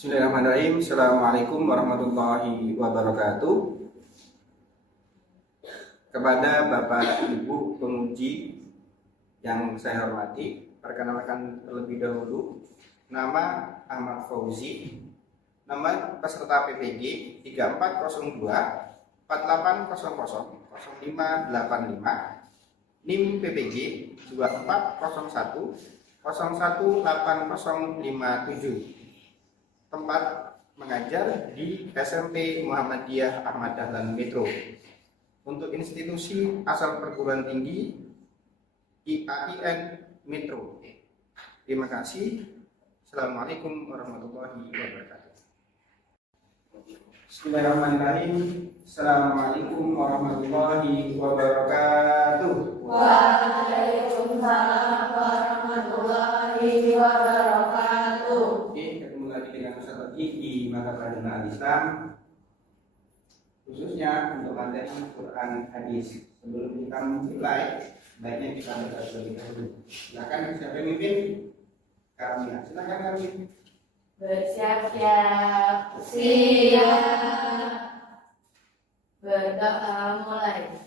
Bismillahirrahmanirrahim. Assalamualaikum warahmatullahi wabarakatuh. Kepada Bapak Ibu penguji yang saya hormati, perkenalkan terlebih dahulu, nama Ahmad Fauzi, nomor peserta PPG 3402 4800 0585, NIM PPG 2401 018057. Tempat mengajar di SMP Muhammadiyah Ahmad Dahlan Metro. Untuk institusi asal perguruan tinggi IAIN Metro. Terima kasih. Assalamualaikum warahmatullahi wabarakatuh. Bismillahirrahmanirrahim. Assalamualaikum warahmatullahi wabarakatuh. Waalaikumsalam warahmatullahi wabarakatuh. Oke, ketemu lagi dengan Ustaz lagi di mata pelajaran Al-Islam, khususnya untuk materi Quran hadis. Sebelum kita mulai, baiknya kita baca terlebih dahulu. Silakan siapa yang mimpin? Kami. Silakan kami. Bersiap-siap, siap. Berdoa mulai.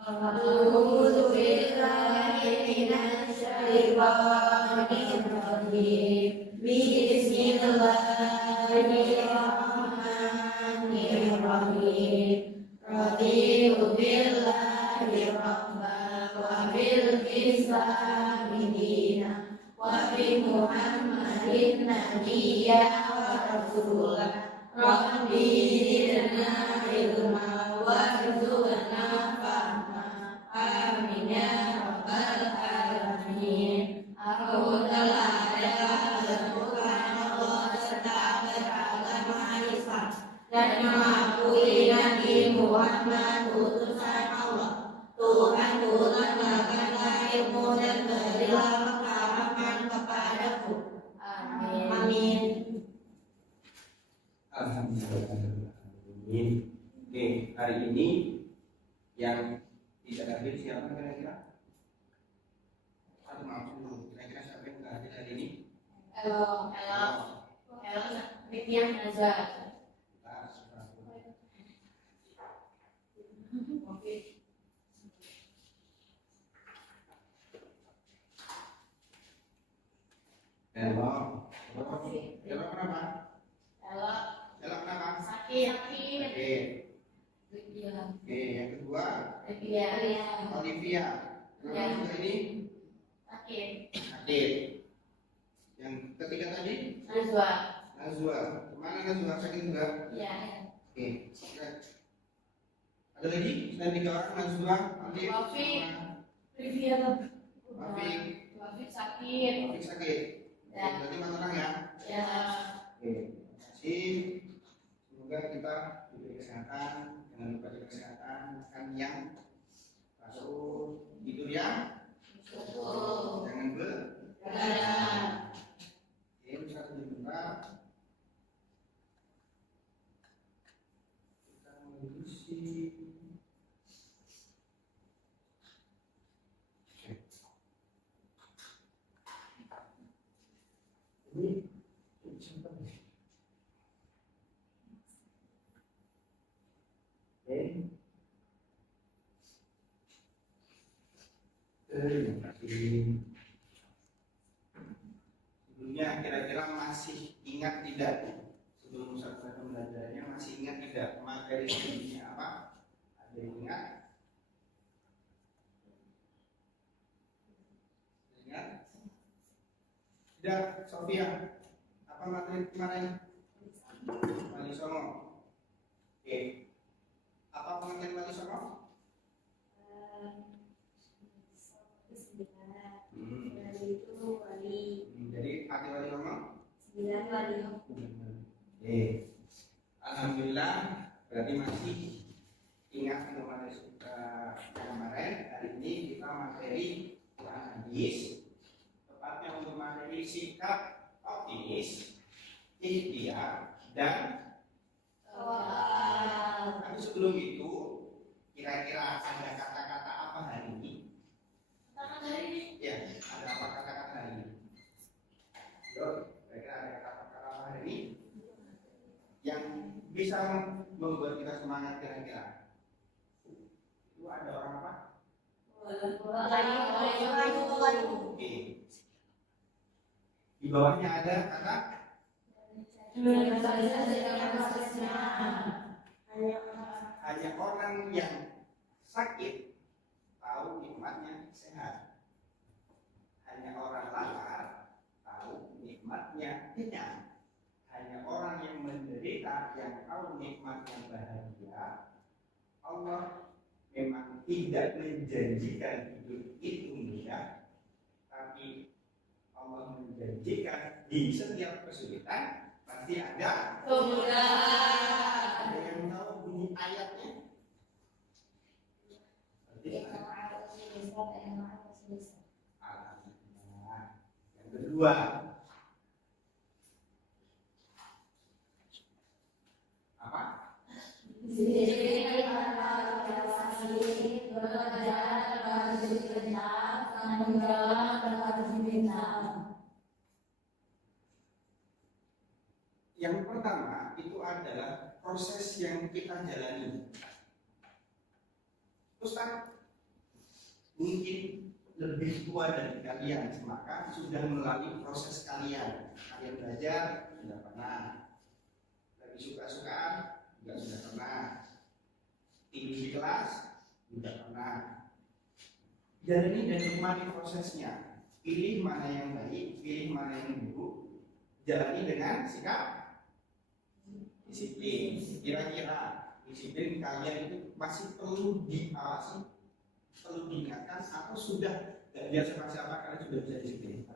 A'udzu billahi minasy syaithanir rajim. Bismillahirrahmanirrahim. Raditu billahi rabban wa bil islami dinan wa bi Muhammadin nabiyyan wa rasulah. Rabbi zidna ilma warzuqna fahma. Amin ya rabbal alamin. Aku telah dan mengakui Nabi Muhammad utusan Allah. Tuhan mengatakan ilmu dan berilah pengalaman kepadaku. Amin. Amin. Alhamdulillah. Oke, hari ini yang tidak hadir siapa kira-kira? Satu maaf dulu. Kira-kira siapa yang tidak hadir hari ini? Elo Vivian Nazar. Elo kenapa? Elo Kenapa? sakit. Oke, yang kedua Olivia. Ya. Kenapa ini? Sakit. Sakit. Yang ketiga tadi? Nazwa. Kemana Nazwa? Sakit juga? Ya. Oke. Ada lagi? Selain 3 orang, Nazwa, Alif, Wafik. Wafik sakit. Ya. Berarti 4 orang ya? Ya. Oke. Terima kasih. Semoga kita diberi kesehatan. Jangan lupa jaga kesehatan. Makan yang masuk tidur ya. Betul. Jangan Begadang. Oke, satu jumpa. Kita mengisi. Ini siapa nih? Oke. Terima kasih. Sebelumnya kira-kira masih ingat tidak? Sebelum saya pembelajarannya masih ingat tidak materi sebelumnya apa? Ada yang ingat? Ingat? Tidak, Sofia. Apa materi kemarin? Wali Songo. Oke. Apa pengertian Wali Songo? Jadi arti Wali Songo? Oke. Alhamdulillah, berarti masih ingat untuk materi kemarin. Hari ini kita materi hadis. Tepatnya untuk materi sikap optimis, ikhtiar, dan tapi sebelum itu kira-kira ada kata-kata apa hari ini? Ya, ada apa kata-kata hari ini? Yuk, kira-kira ada kata-kata apa hari ini? bisa membuat kita semangat kira-kira? Itu ada orang apa? Oke. Di bawahnya ada kata hanya orang yang sakit tahu nikmatnya sehat. Hanya orang lapar tahu nikmatnya kenyang. Hanya orang yang menderita yang tahu nikmatnya bahagia. Allah memang tidak menjanjikan hidup itu mudah, tapi Allah menjanjikan di setiap kesulitan pasti ada kemudahan. Ada yang tahu bunyi ayatnya? Yang kedua, apa? Yang pertama itu adalah proses yang kita jalani. Ustaz, mungkin lebih tua dari kalian, maka sudah melalui proses kalian. Kalian belajar sudah pernah, lagi suka-sukaan juga sudah pernah, tinggi di kelas juga pernah. Jalani dan nikmati prosesnya. Pilih mana yang baik, pilih mana yang buruk. Jalani dengan sikap disiplin. Kira-kira disiplin kalian itu masih perlu diawasi, perlu diingatkan, atau sudah tidak biasa siapa kalian sudah bisa disiplin?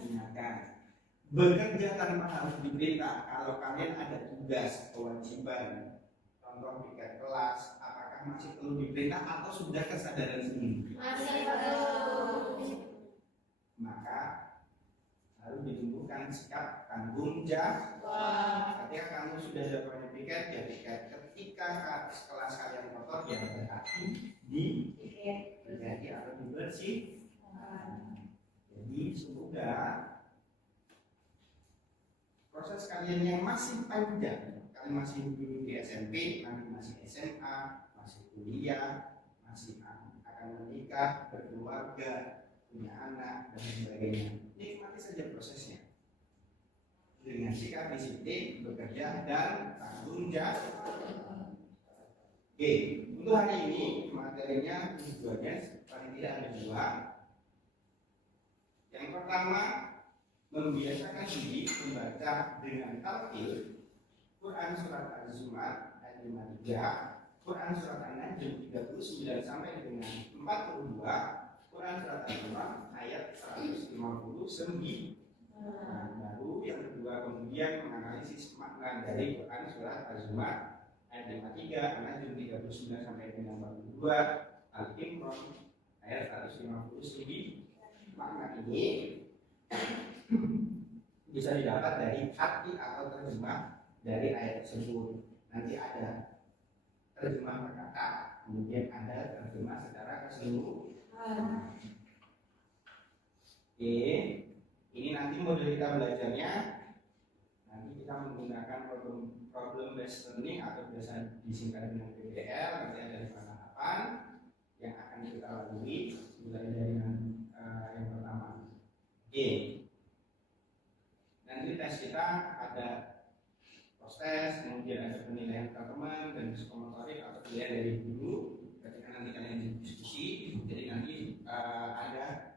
Ingatkan. Bekerja tanpa harus diperintah. Kalau kalian ada tugas, kewajiban, contoh piket kelas, apakah masih perlu diperintah atau sudah kesadaran sendiri? Masih perlu. Maka harus ditumbuhkan sikap tanggung jawab. Ketika kamu sudah dapat piket, ya piket. Ketika kelas kalian kotor, ya berarti diperbaiki atau dibersih. Jadi semoga proses kalian yang masih panjang, kalian masih dulu di SMP, nanti masih SMA, masih kuliah, masih akan menikah, berkeluarga, punya anak dan sebagainya. Nikmati saja prosesnya dengan sikap disiplin, bekerja dan tanggung jawab. Oke, untuk hari ini materinya tujuannya paling tidak ada dua. Yang pertama, membiasakan diri membaca dengan talqin Quran surat Az-Zumar ayat 53, Quran surat An-Najm 39 sampai dengan 42, Quran surat Al-Imran ayat 159. Baru yang kedua kemudian menganalisis makna dari Quran surat Az-Zumar ayat 53, An-Najm 39 sampai dengan 42, Al-Imran ayat 159. Makna ini bisa didapat dari arti atau terjemah dari ayat tersebut. Nanti ada terjemah perkata, kemudian ada terjemah secara keseluruhan. Oke, ini nanti model kita belajarnya. Nanti kita menggunakan problem based learning atau biasa disingkat dengan PBL. Nanti ada 5 tahapan yang akan kita lalui mulai dari yang pertama. Oke. Nanti tes kita ada proses, kemudian ada penilaian teman dan psikomotorik atau penilaian dari guru. Ketika nanti kalian diskusi, jadi nanti ada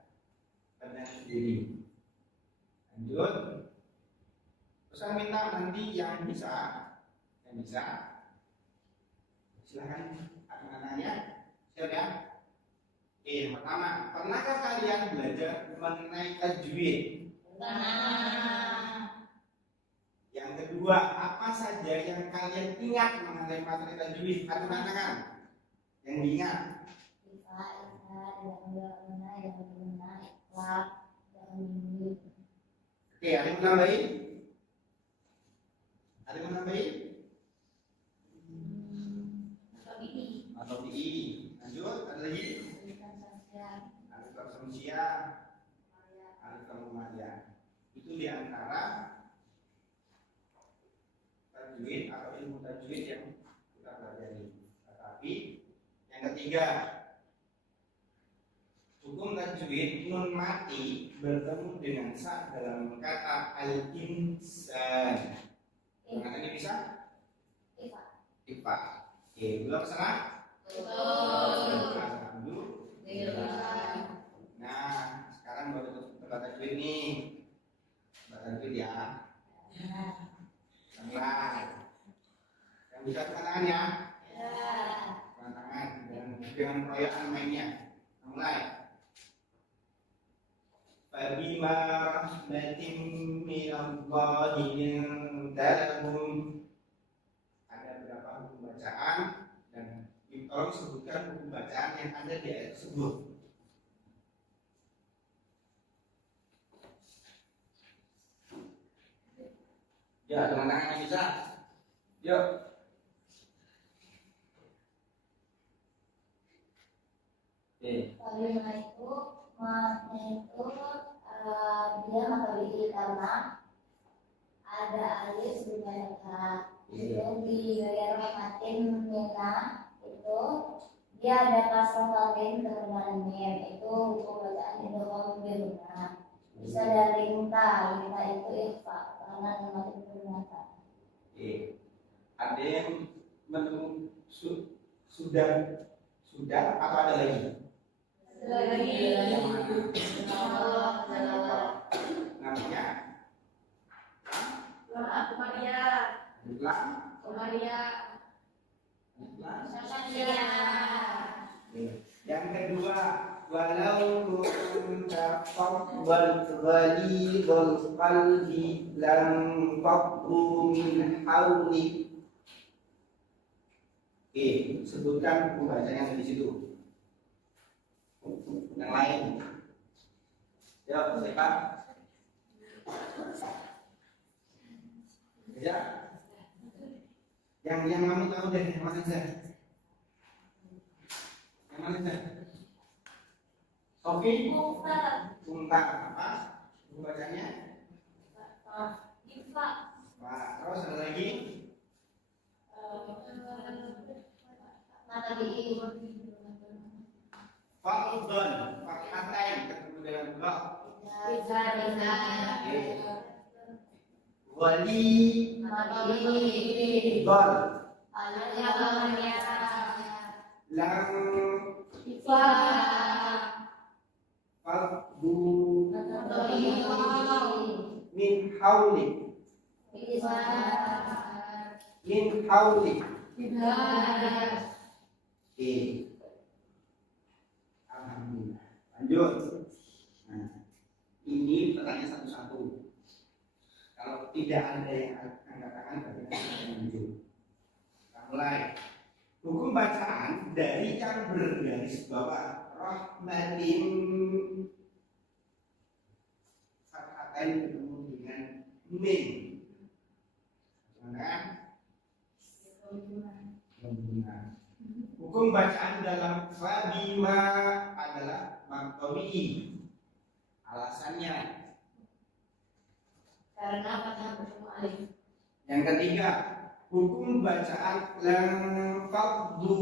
penilaian sendiri. Lanjut. Terus saya minta nanti yang bisa silahkan anak-anaknya. Siap ya? Oke, yang pertama, pernahkah kalian belajar mengenai tajwid? Yang kedua, apa saja yang kalian ingat mengenai materi tajwid? Angkat tangan. Yang diingat. Oke, ada yang menambahin? Ada yang menambahin? Atau di lanjut, ada lagi? Alif lam samsia, alif lam mumadiyah. Itu diantara tajwid atau ilmu tajwid yang kita pelajari. Tetapi yang ketiga, hukum tajwid nun mati bertemu dengan sa dalam kata al-insan. Mana ini bisa? Ifa. Oke, belum salah? Betul. Alhamdulillah. Nah, sekarang baru tempat tajwid nih. Tempat tajwid ya. Mulai. Yang bisa angkat tangan ya. Angkat tangan dengan proyekan mainnya. Mulai. Fabima rahmatin minallahi lintahum. Ada berapa hukum bacaan dan tolong sebutkan hukum bacaan yang ada di ayat tersebut. Ya, dengan tangan yang bisa. Yuk. Kalimat itu dia mengetahui karena ada alif sebelumnya itu di gaya rahmatin mina itu dia ada kasroh kalian dengan mim itu hukum bacaan idgham biruna. Bisa dari linta itu ikhfa karena mati bermata. Ada yang sudah apa ada lagi? Yang mana? Namanya? Yang kedua, walau kunta fadhal ghalidhal qalbi lam faddu min hawlik. Oke, sebutkan hukum bacaan yang di situ. Yang lain. Ya, siapa? Ya. Yang kamu tahu deh, yang mana saja? Yang mana saja? Oke. Kunta apa? Hukum bacanya? Pak, terus ada lagi? Fadhon, fakhatain ketemu dengan dha. Wali dhal lam faddu min hawlik Alhamdulillah. Lanjut. Nah, ini pertanyaan satu-satu. Kalau tidak ada yang angkat tangan, berarti kita lanjut. Kita mulai. Hukum bacaan dari yang bergaris bawah rahmatin fathatain ketemu dengan min. Mana? Hukum bacaan dalam fabima adalah maqtawi. Alasannya karena fathah bertemu alif. Yang ketiga, hukum bacaan lam faddu.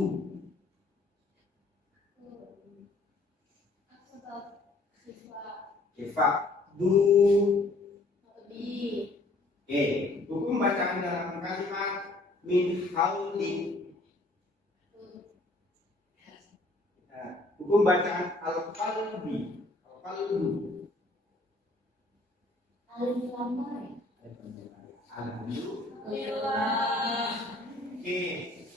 Faddu. Oke, hukum bacaan dalam kalimat min hauli. Hukum bacaan al-qalbi. Al-qalbu. Alif lam mim. Alhamdulillah. Oke,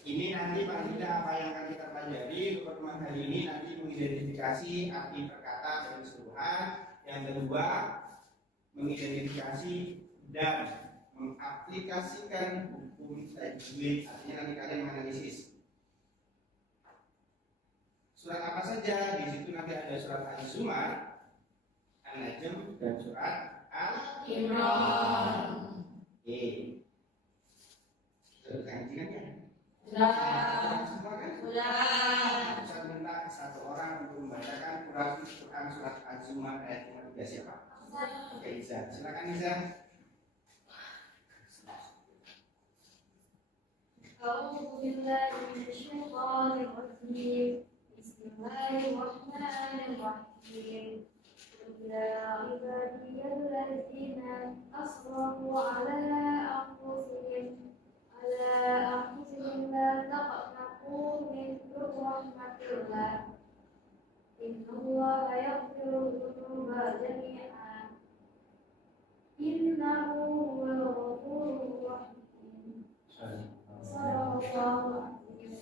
ini nanti paling tidak apa yang akan kita pelajari pertemuan hari ini nanti mengidentifikasi arti perkata dan keseluruhan. Yang kedua, mengidentifikasi dan mengaplikasikan hukum tajwid. Artinya nanti kalian menganalisis surat apa saja. Di situ nanti ada surat Az-Zumar, An-Najm, dan surat Al-Imran. Oke. Sudah kaji kan ya? Semua kan? Sudah. Saya minta satu orang untuk membacakan Quran surat Az-Zumar ayat 53 siapa? Oke, Iza. Silakan Iza. أعوذ بالله من الشيطان الرجيم بسم الله الرحمن الرحيم يا عبادي الذين أسرفوا على أنفسهم لا تقنطوا من رحمة الله إن الله يغفر الذنوب جميعا إنه هو الغفور الرحيم. صدق الله العظيم.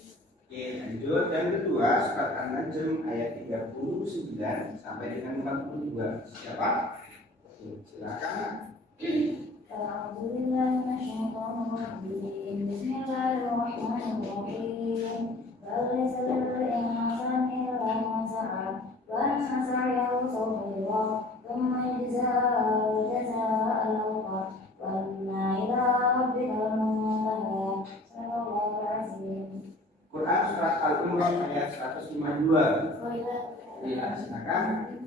Oke, lanjut. Yang kedua, surat An-Najm ayat 39 sampai dengan 42. Siapa? Silakan. أعوذ بالله من الشيطان الرجيم بسم الله الرحمن الرحيم وليس للإنسان إلا ما سعى وأن سعيه سوف يرى ثم يجزاه جزاء الأوفى وأن إلى ربك المنتهى صدق الله العظيم. Quran surat Al-Imran ayat 152. Ya, silakan.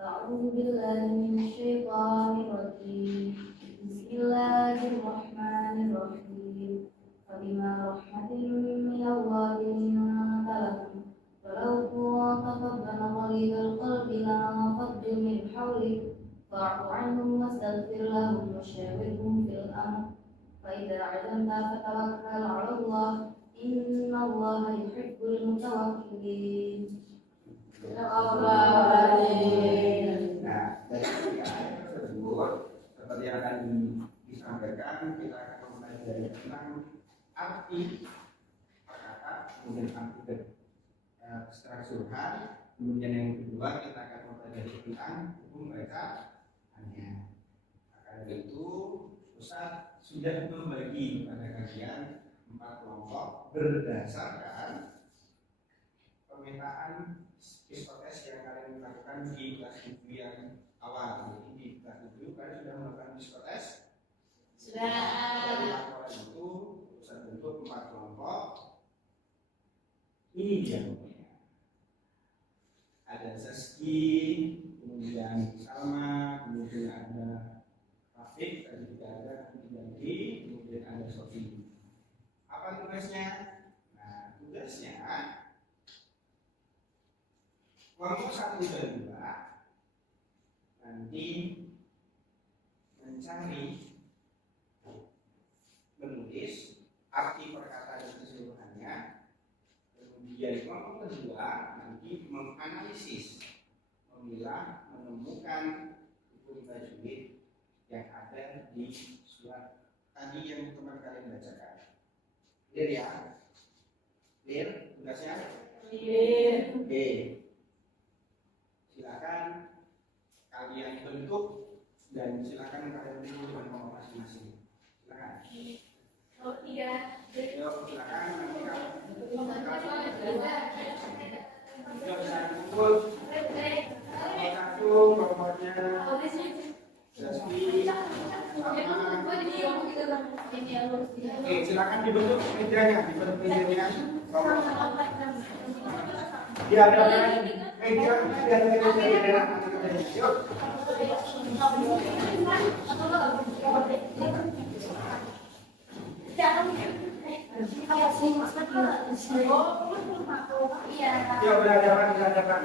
أعوذ بالله من الشيطان الرجيم بسم الله الرحمن الرحيم فبما رحمة من الله لنت لهم ولو كنت فظا غليظ القلب لانفضوا من حولك فاعف عنهم واستغفر لهم وشاورهم في الأمر فإذا عزمت فتوكل على الله إن الله يحب المتوكلين. Nah, dari ayat tersebut seperti yang akan disampaikan, kita akan mempelajari tentang arti perkata, kemudian arti kestrukturan, kemudian yang kedua kita akan mempelajari tentang hukum bacaannya. Karena itu, Ustaz sudah membagi pada kalian 4 kelompok berdasarkan pemetaan psikotes yang kalian lakukan di kelas 7 yang awal. Jadi di kelas 7 kalian sudah melakukan psikotes? Sudah. Laporan itu Ustaz bentuk 4 kelompok. Ini dia pokoknya. Ada Zaski, kemudian Salma, kemudian ada Rafiq, tadi juga ada kemudian ada Sofi. Apa tugasnya? Nah, tugasnya kelompok 1 dan 2 nanti mencari, menulis arti perkataan keseluruhannya. Kemudian kelompok kedua nanti menganalisis, memilah, menemukan hukum tajwid yang ada di surat tadi yang teman kalian bacakan. Clear ya? Clear tugasnya? Clear. Oke. Silakan kalian bentuk dan silakan kalian bentuk dengan kelompok masing-masing. Silakan. Oh iya. Yuk, silakan. Yuk, saya kumpul. Kelompok 1, kelompoknya Zaski, Salma. Oke, silakan dibentuk mejanya, Ya, ada meja, Yuk. Ya, berhadapan.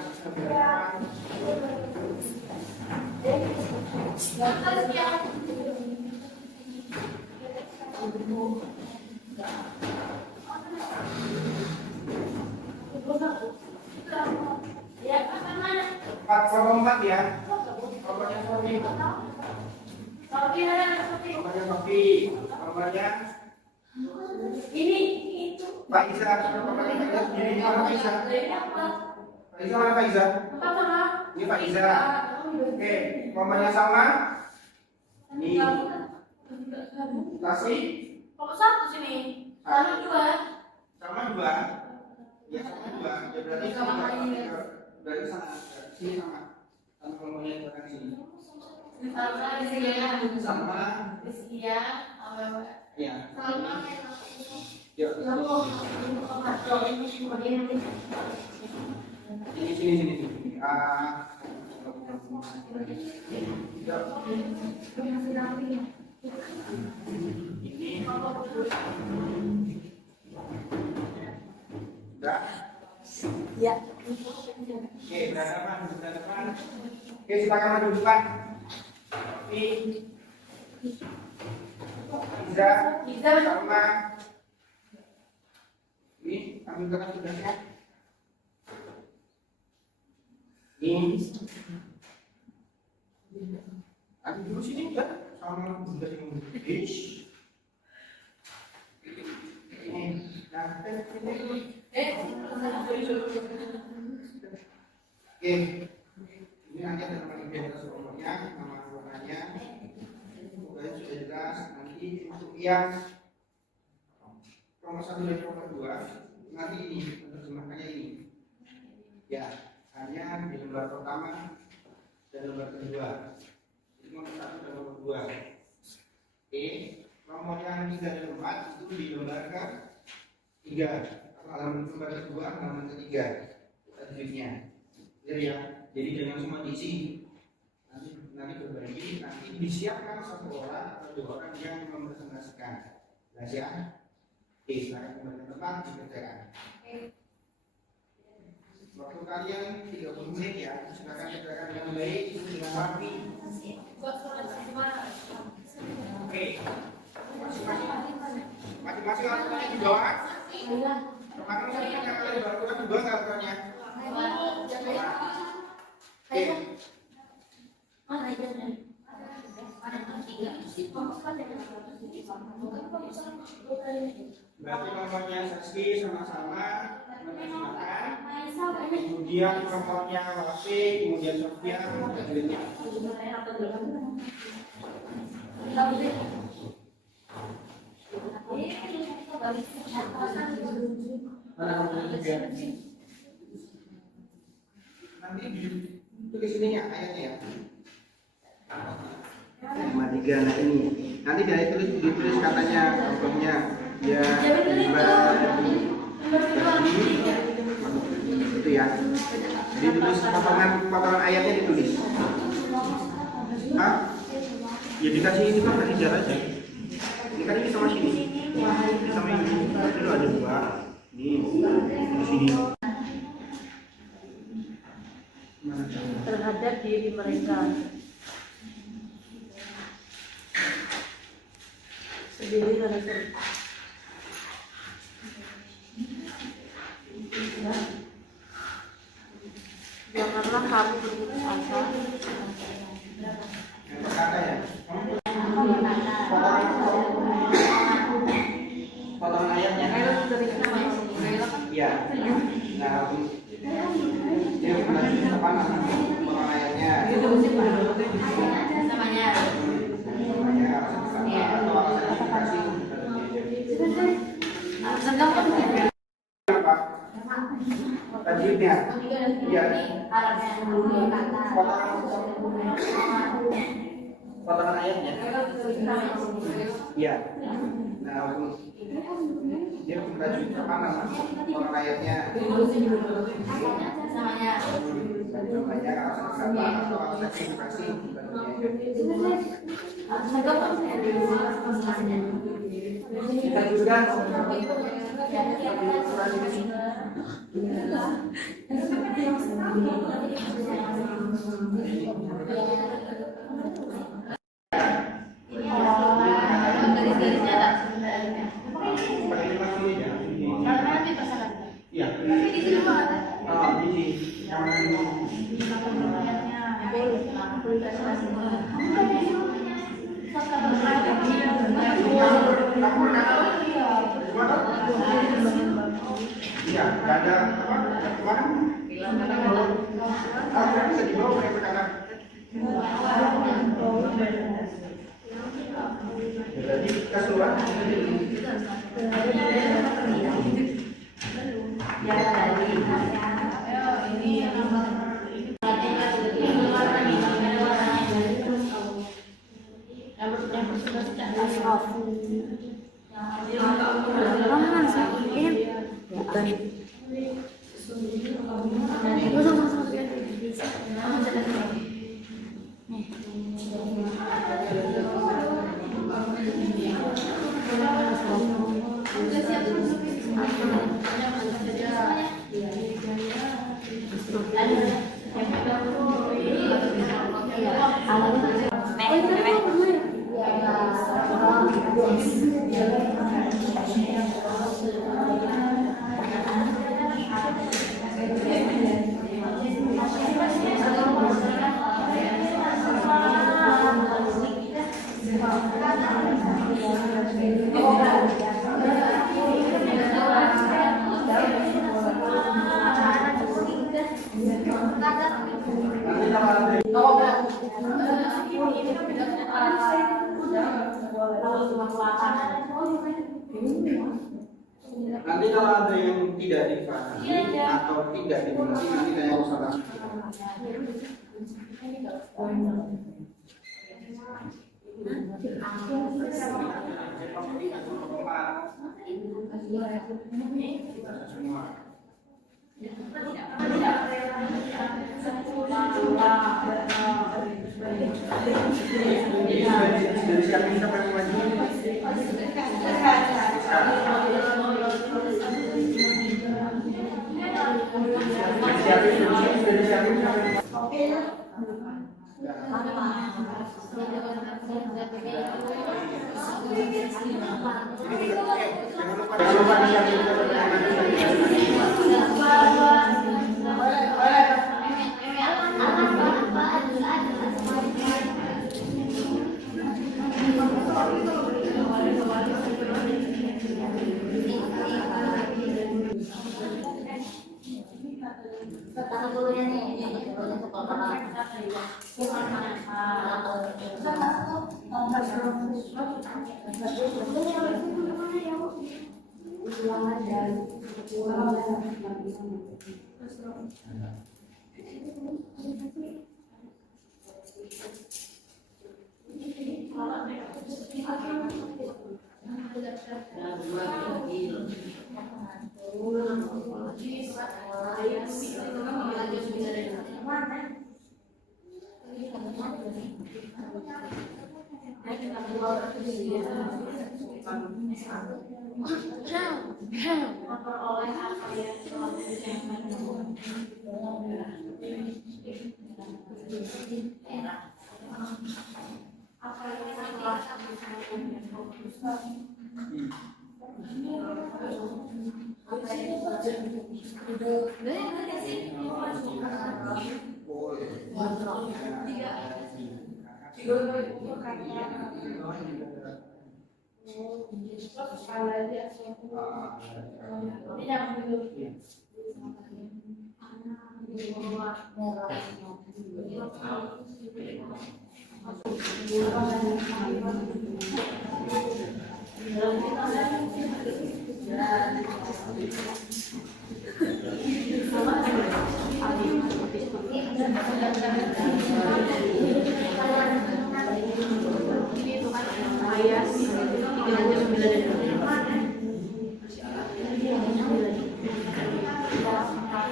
Empat ya. Nomornya Sofi. Nomornya Sofi. Nomornya ini itu Faiza. Nomornya Faiza sendiri. Mana Faiza? Faiza mana Faiza? Ini Faiza. Oke, nomornya sama. Ini Tasli. Kok satu sini? Sama dua. Sama 2. Ya sama 2. Ya berarti sama. Berarti sama. Sini sama. Sama kelompoknya yang belakang sini. Sama di sini ya. Sama. Di sini ya. Ya. Sama. Yuk. Sini. Ini Sudah? Ya. Oke, berhadapan, berhadapan. Oke, silakan maju depan. Iza, sama. Ini, ambil tengah tugasnya. Ini. Ambil dulu sini ya, sama bunda yang Ish. Ini, nah, ini. Oke, ini nanti ada nama identitas pokoknya, nama warnanya, pokoknya sudah jelas. Nanti untuk yang nomor 1 dan nomor 2, nanti ini menerjemahkannya ini. Ya, hanya di lembar pertama dan lembar kedua. Ini nomor 1 dan nomor 2. Nomor yang 3 dan 4 itu di lembar ke-3. Halaman lembar kedua, halaman ketiga. Tajwidnya. Ya, jadi jangan semua diisi. Nanti berbagi, nanti disiapkan satu orang atau 2 orang yang mempresentasikan. Jelas ya? Oke, silakan kembali ke tempat dikerjakan. Waktu kalian 30 menit ya, silakan kerjakan dengan baik, dengan rapi. Oke, masing-masing aturannya di bawah. Kemarin saya kan yang kalian baru kan di bawah nggak aturannya? Oke. Berarti nomornya Saski sama-sama menerjemahkan. Kemudian nomornya Wafi, kemudian Sofia, tajwidnya. Mana Sofia? Nanti tulis ininya ayatnya ya. 53. Nah ini nanti dari ditulis katanya contohnya ya itu ya. Jadi tulis potongan ayatnya ditulis. Ya dikasih ini kan kasih jarak aja. Ini kan ini sama sini. Ini sama ini. Itu ada 2. Ini di sini. Terhadap diri mereka sendiri dan janganlah kamu berputus asa. Kata ya. Potongan ayatnya. Iya. Nah, dia apa namanya? Potongan ayatnya. Namanya. Tajwidnya, ya. Potongan ayatnya, ya. Nah, dia tajwid apa nama? Potongan ayatnya. Namanya atau aksensifikasi. Kita juga iya. Iya, nggak ada apa? Apa bisa dibawa ke kanan? Jadi keseluruhan Nanti kalau ada yang tidak dipahami atau tidak dimengerti, nanti saya usah langsung. Dari siapa yang sampai maju? Tahan dulunya nih, dulunya ke kepala. Memperoleh apa yang telah disediakan apa yang telah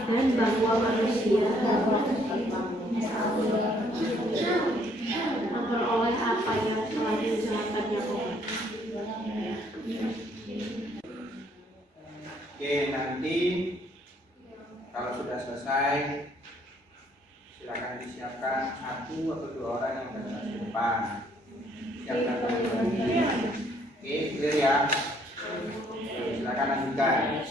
dan bahwa manusia memperoleh apa yang telah diusahakannya. Oke, nanti kalau sudah selesai silakan disiapkan 1 atau 2 orang yang berada di depan. Siapkan teman-teman. Oke, clear ya. Silakan lanjutkan.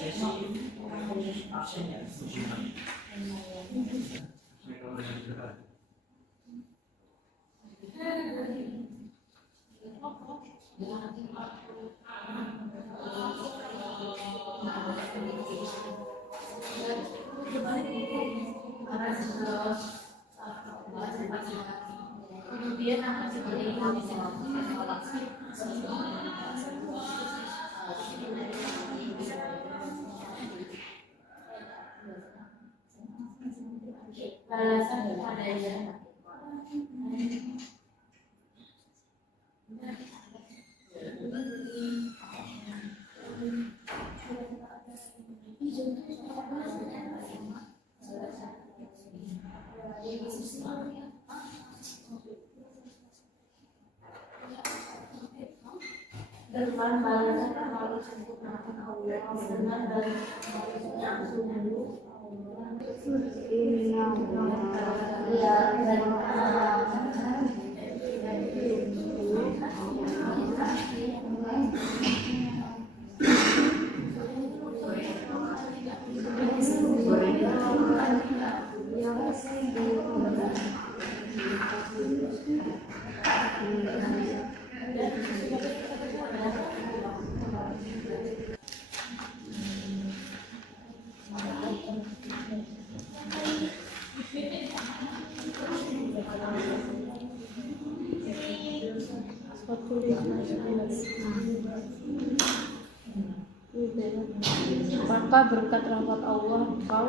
Kemudian akan seperti ini. Balasan kepada yang Firman balasan kalau sempurnakan Allah benar dan langsung dulu. Ya, Maka berkat rahmat Allah kau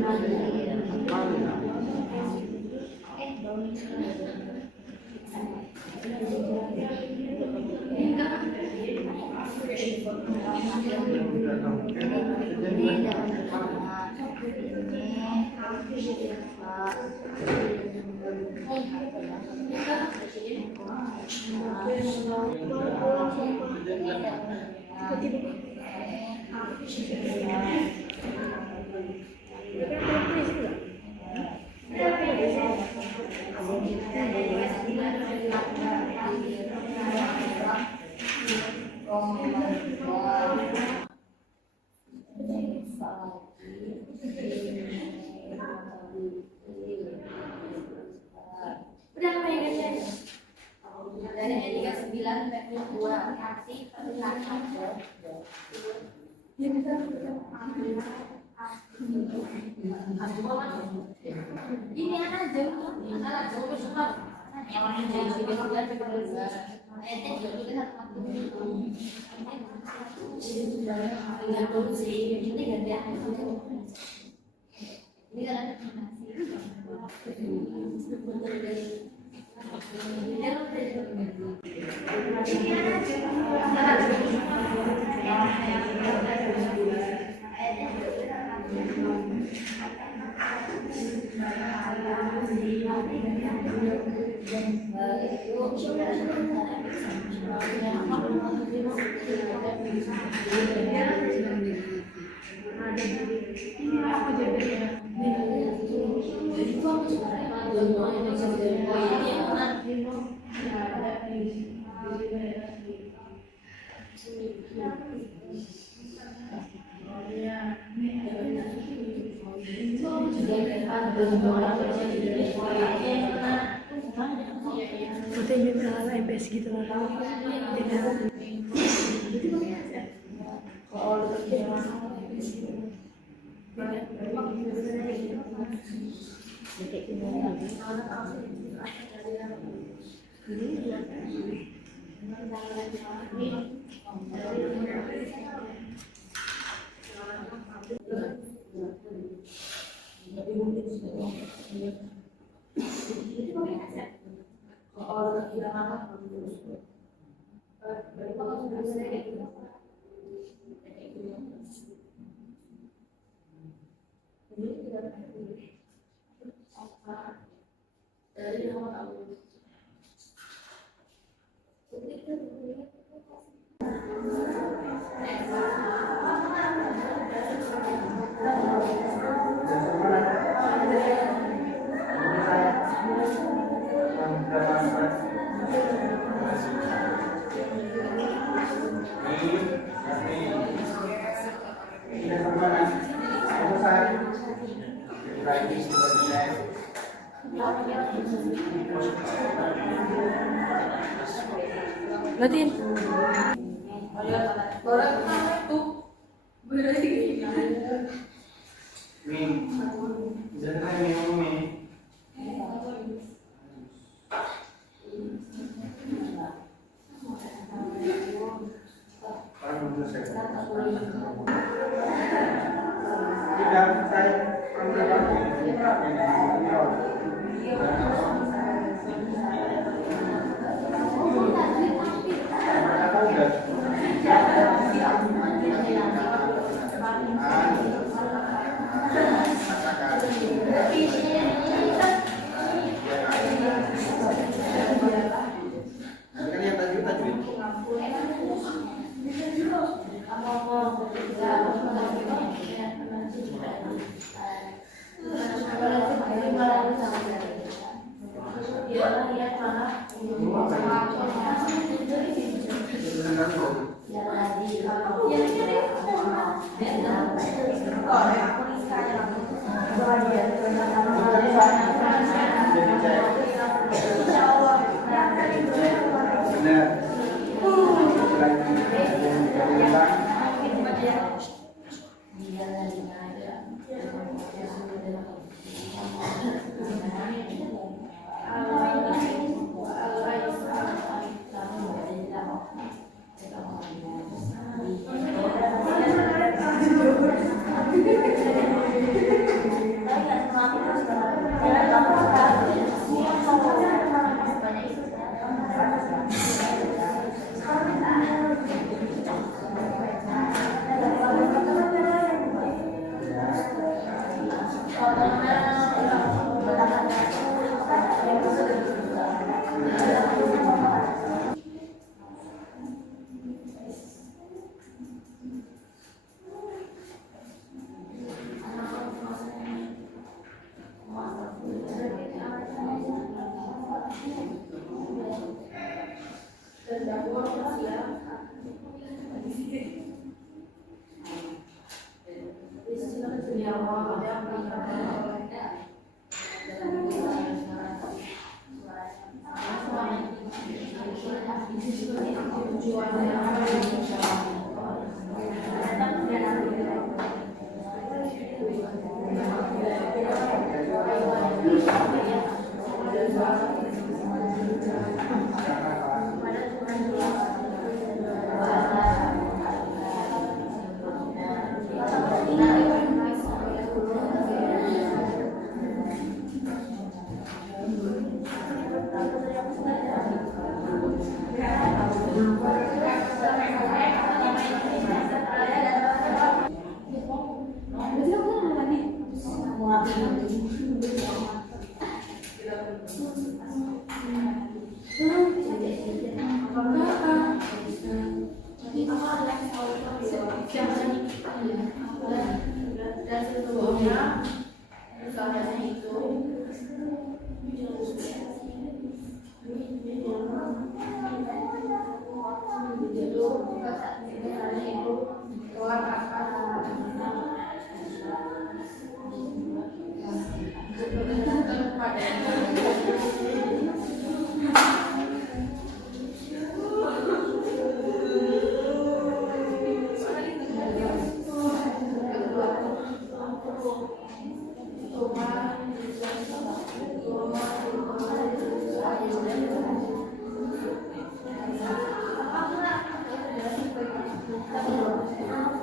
Udah pengen dari 39 sampai 2 nanti ini anak jauh semua yang orang jauh juga ayatnya juga kita tinggal produksi ini ganti ini kan ada Fotonya berhala MPS gitu lah. Latin. Dan sebelumnya misalnya itu keluar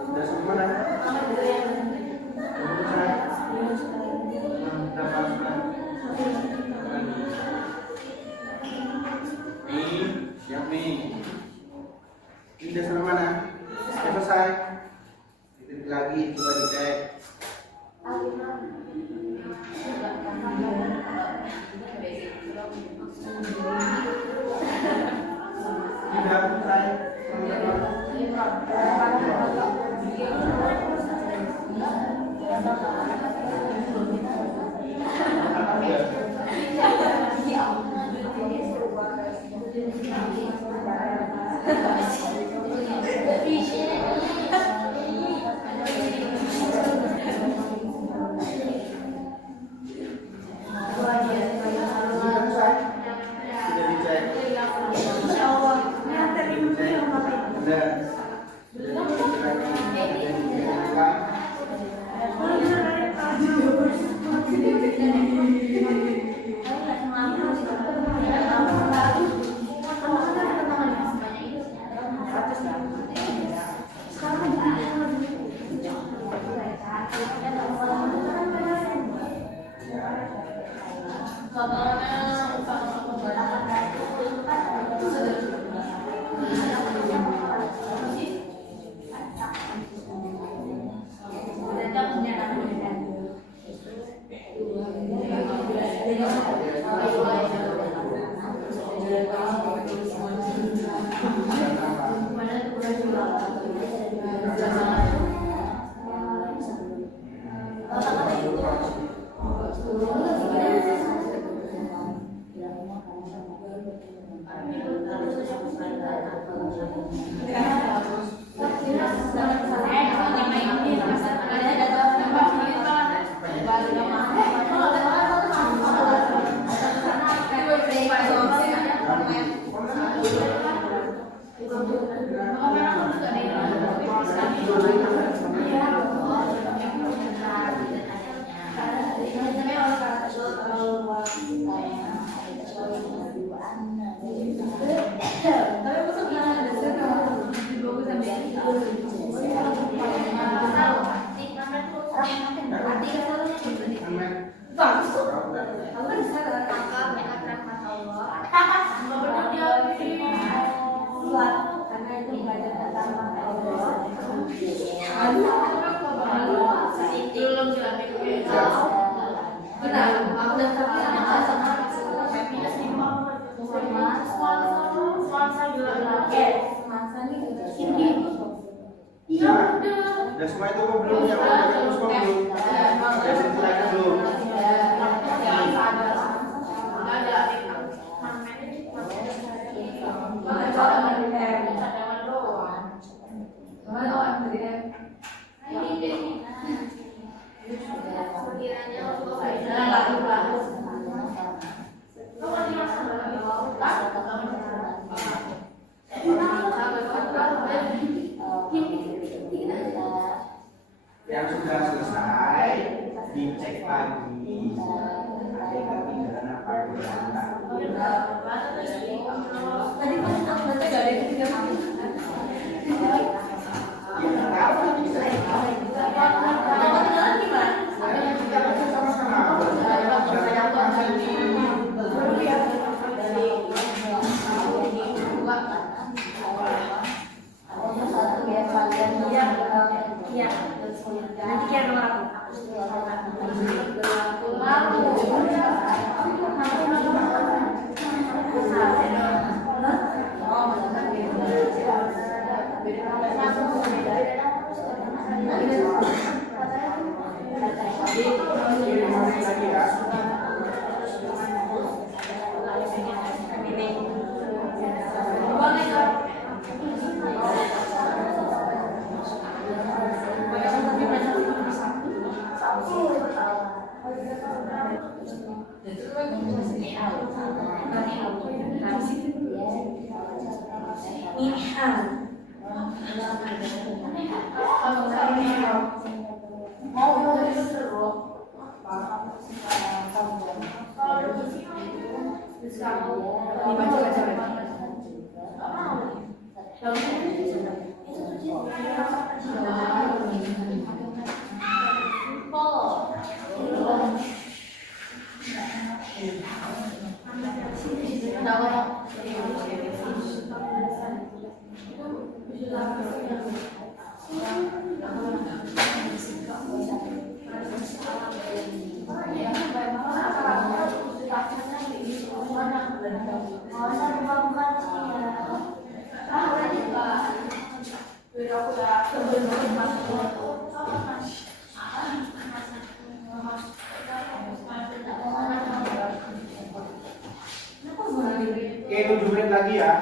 Udah semua mana? Nih, siap nih. Ini udah sampai mana? Sudah selesai. Titik lagi, coba dicek. Sudah selesai. Udah semua itu kok belum yang terus kok belum. Udah selesai belum? Yang sudah selesai dicek lagi. Ada yang menit lagi ya. Oke, 7 menit lagi ya.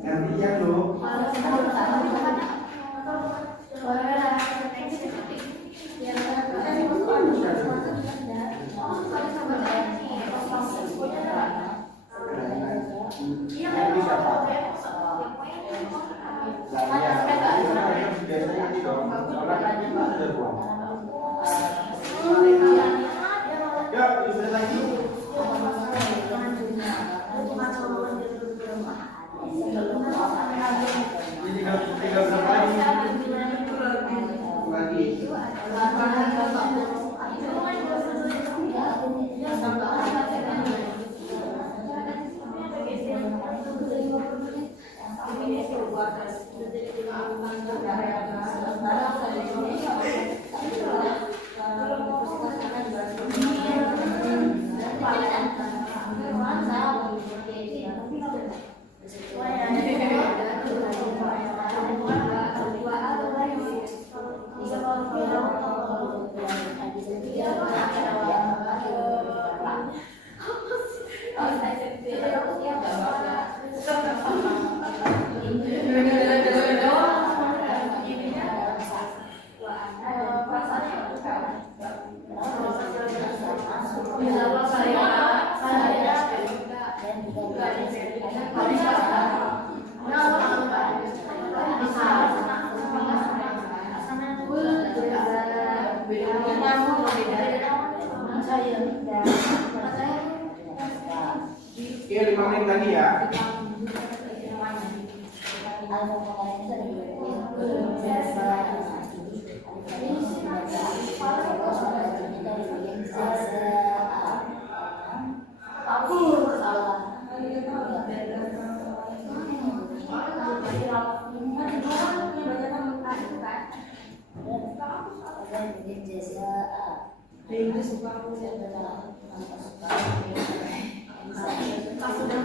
Gantian loh. Oke, 5 menit lagi ya. Sudah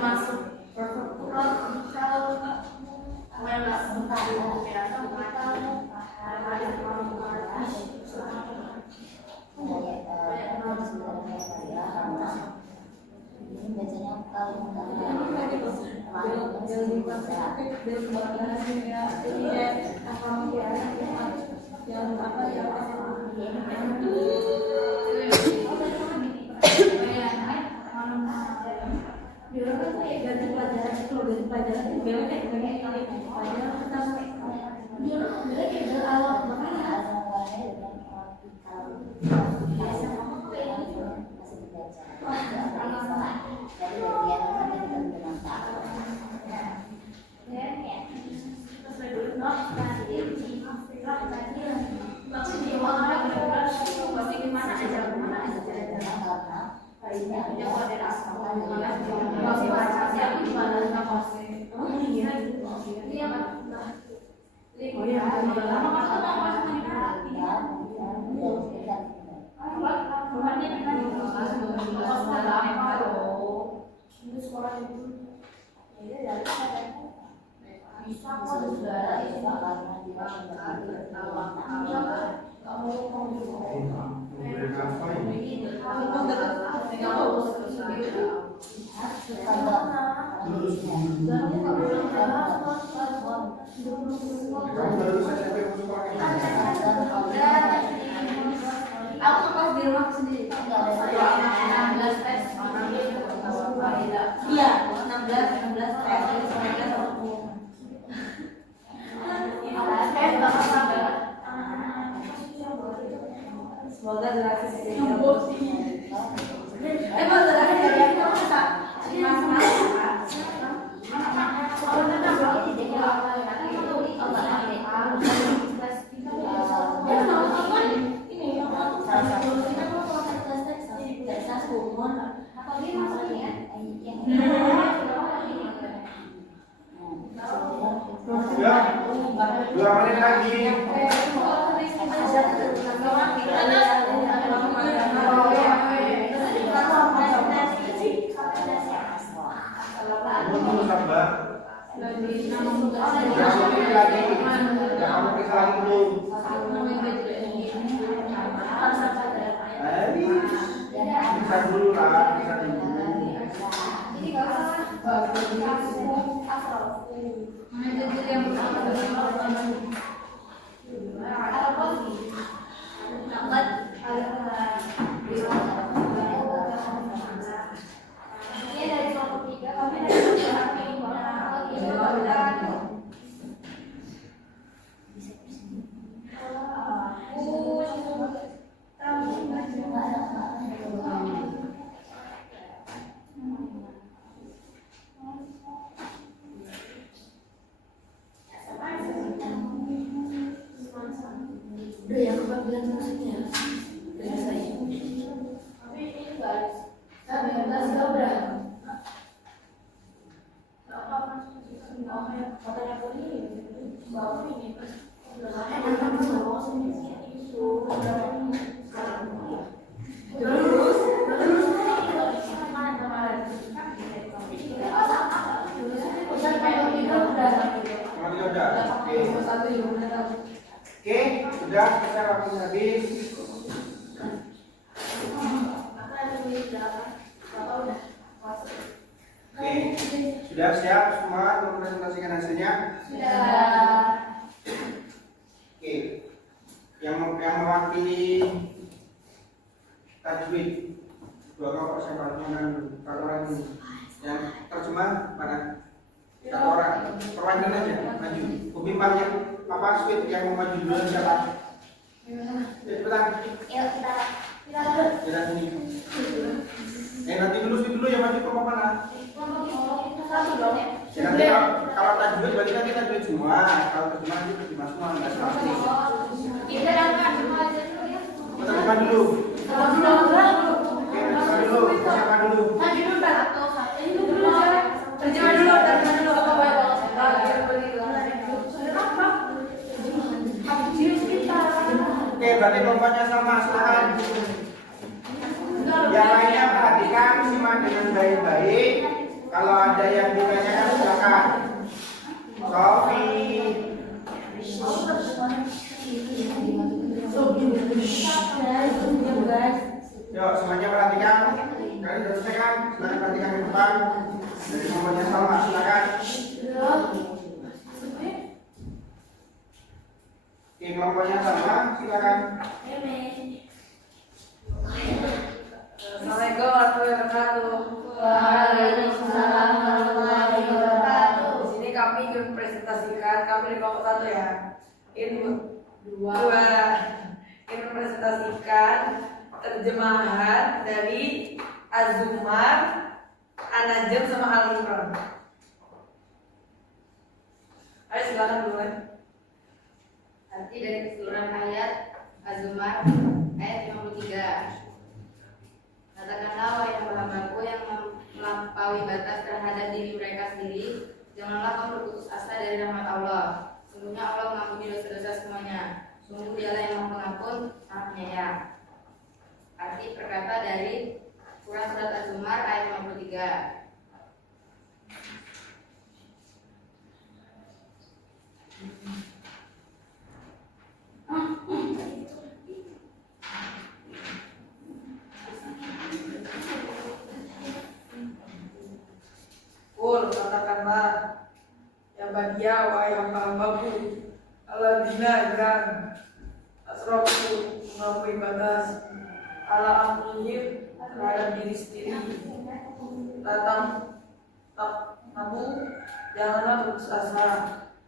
masuk ini bacanya kalau aku pas di rumah sendiri. Iya, 16 tes, 19 aku. Semoga durasi sedikit. Emang durasi dari kamu tak? Ya, 2 menit lagi. Tunggu sabar. Ya, sedikit lagi. Ya, kamu periksa lagi dulu. Bisa dulu lah, bisa dulu. Udah ya, kebagian musiknya. Udah saya. Tapi ini enggak Tapi udah udah. katanya aku ini bawa ini Oke, sudah kita waktu habis. Oke, sudah siap semua untuk presentasikan hasilnya? Oke, yang mewakili tajwid 2 kelompok sahabat dengan 4 orang ini. Yang terjemah mana? 1 orang. Perwakilan aja, maju. Kubimbang yang apa sweet yang mau maju duluan siapa? Cepetan. Jalan sini. Nanti dulu yang maju kelompok mana? Ya, nanti kalau tajwid berarti nanti tajwid semua. Kalau terjemah nanti terjemah semua nggak salah. Kita akan semua aja dulu ya. Terjemah dulu. Oke, terjemah dulu. Siapa dulu? Oke, berarti kelompoknya sama, silakan. Yang lainnya perhatikan, simak dengan baik-baik. Kalau ada yang ditanyakan silakan. Sofi. Yuk, semuanya perhatikan. Kalian sudah selesai kan? Silakan perhatikan ke depan. Dari kelompoknya sama, silakan. Oke, kelompoknya sama, silakan. Assalamualaikum warahmatullahi wabarakatuh. Waalaikumsalam warahmatullahi wabarakatuh. Di sini kami ingin presentasikan, kami di kelompok 1 ya. Dua. Ingin mempresentasikan terjemahan dari Az-Zumar, An-Najm sama Al-Imran. Ayo silakan dulu. Arti dari keseluruhan ayat Az-Zumar ayat 53. Katakanlah wahai hamba-hambaku yang melampaui batas terhadap diri mereka sendiri, janganlah kamu berputus asa dari rahmat Allah. Sungguhnya Allah mengampuni dosa-dosa semuanya. Sungguh Dialah yang Maha Pengampun, Maha Penyayang. Arti perkata dari Quran surat Az-Zumar ayat 53. Katakanlah ya badia wahai hamba-hambaku alladzina yang asrafu melampaui batas ala amrihim terhadap diri sendiri. Namu janganlah putus asa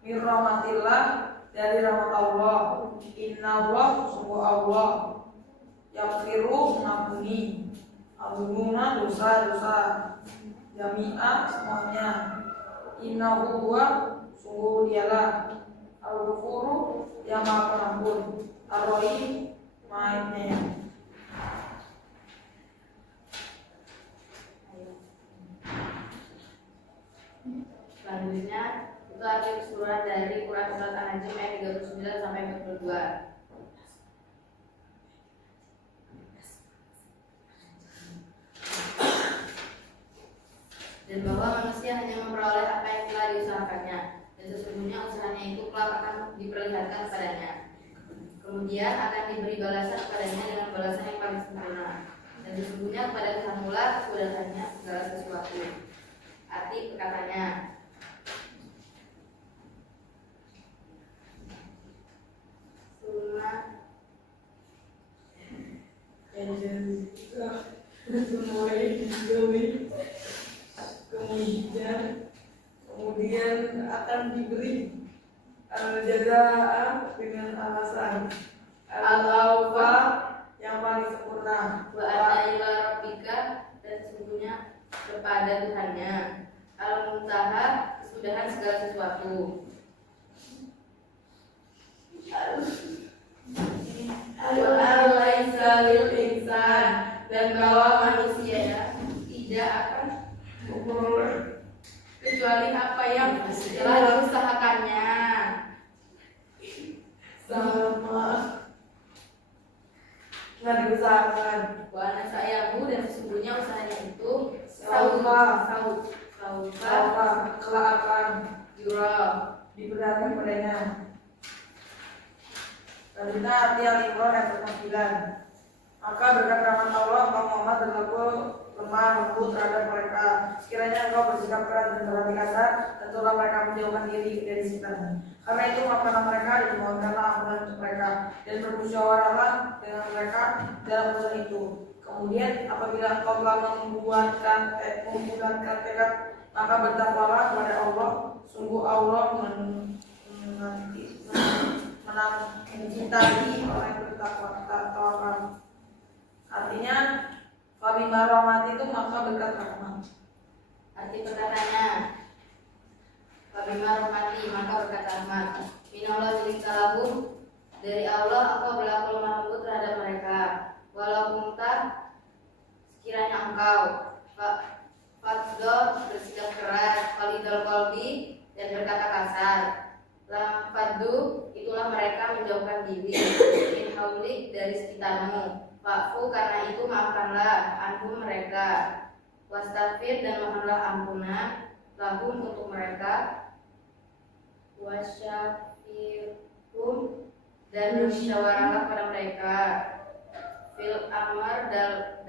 min rahmatillah, dari rahmat Allah. Innallah, sungguh Allah, yaghfiru, mengampuni, al-dzununa, dosa-dosa, jami'a, semuanya. Innahu huwa, sungguh Dialah, al-ghafuru, yang Maha Pengampun, ar-rahim, Maha Penyayang. Selanjutnya itu arti keseluruhan dari Quran surat An-Najm ayat 39 sampai 42. Dan bahwa manusia hanya memperoleh apa yang telah diusahakannya, dan sesungguhnya usahanya itu kelak akan diperlihatkan kepadanya. Kemudian akan diberi balasan kepadanya dengan balasan yang paling sempurna. Dan sesungguhnya kepada Tuhan pula kesudahannya segala sesuatu. Arti perkataannya, kemudian akan diberi al-jazaa dengan alasan al-awfa yang paling sempurna. wa anna ila rabbika, dan sesungguhnya kepada Tuhannya al-muntaha, kesudahan segala sesuatu. Al-laisa lil insan, Dan bahwa manusia tidak akan memperoleh kecuali apa yang telah diusahakannya. sama nggak diusahakan. Wana sayamu, dan sesungguhnya usahanya itu Saufa kelak akan yura. diperlihatkan padanya. Selanjutnya arti Al-Imran ayat 9. Maka berkat rahmat Allah, Muhammad berlaku lemah lembut terhadap mereka. Sekiranya engkau bersikap keras dan berhati kasar, tentulah mereka menjauhkan diri dari setannya. Karena itu maafkanlah mereka dan mohonkanlah ampunan untuk mereka, dan bermusyawarahlah dengan mereka dalam urusan itu. Kemudian apabila engkau telah membulatkan tekad, maka bertakwalah kepada Allah. Sungguh Allah mencintai orang yang bertakwa. Artinya Fabima rahmat itu maka berkat rahmat. Arti perkataannya, Fabima rahmati, maka berkat rahmat. Minallah jilik kalahum, dari Allah engkau berlaku lemah lembut terhadap mereka. Walau muntah, sekiranya engkau Faddo bersikap keras, Falidol kolbi dan berkata kasar. Lam faddu, itulah mereka menjauhkan diri min haulik dari sekitarmu. Fa'fu, karena itu maafkanlah anhum mereka. Wastafir, dan mohonlah ampunan lahum untuk mereka. Wasyafirhum, dan bermusyawarahlah pada mereka fil amar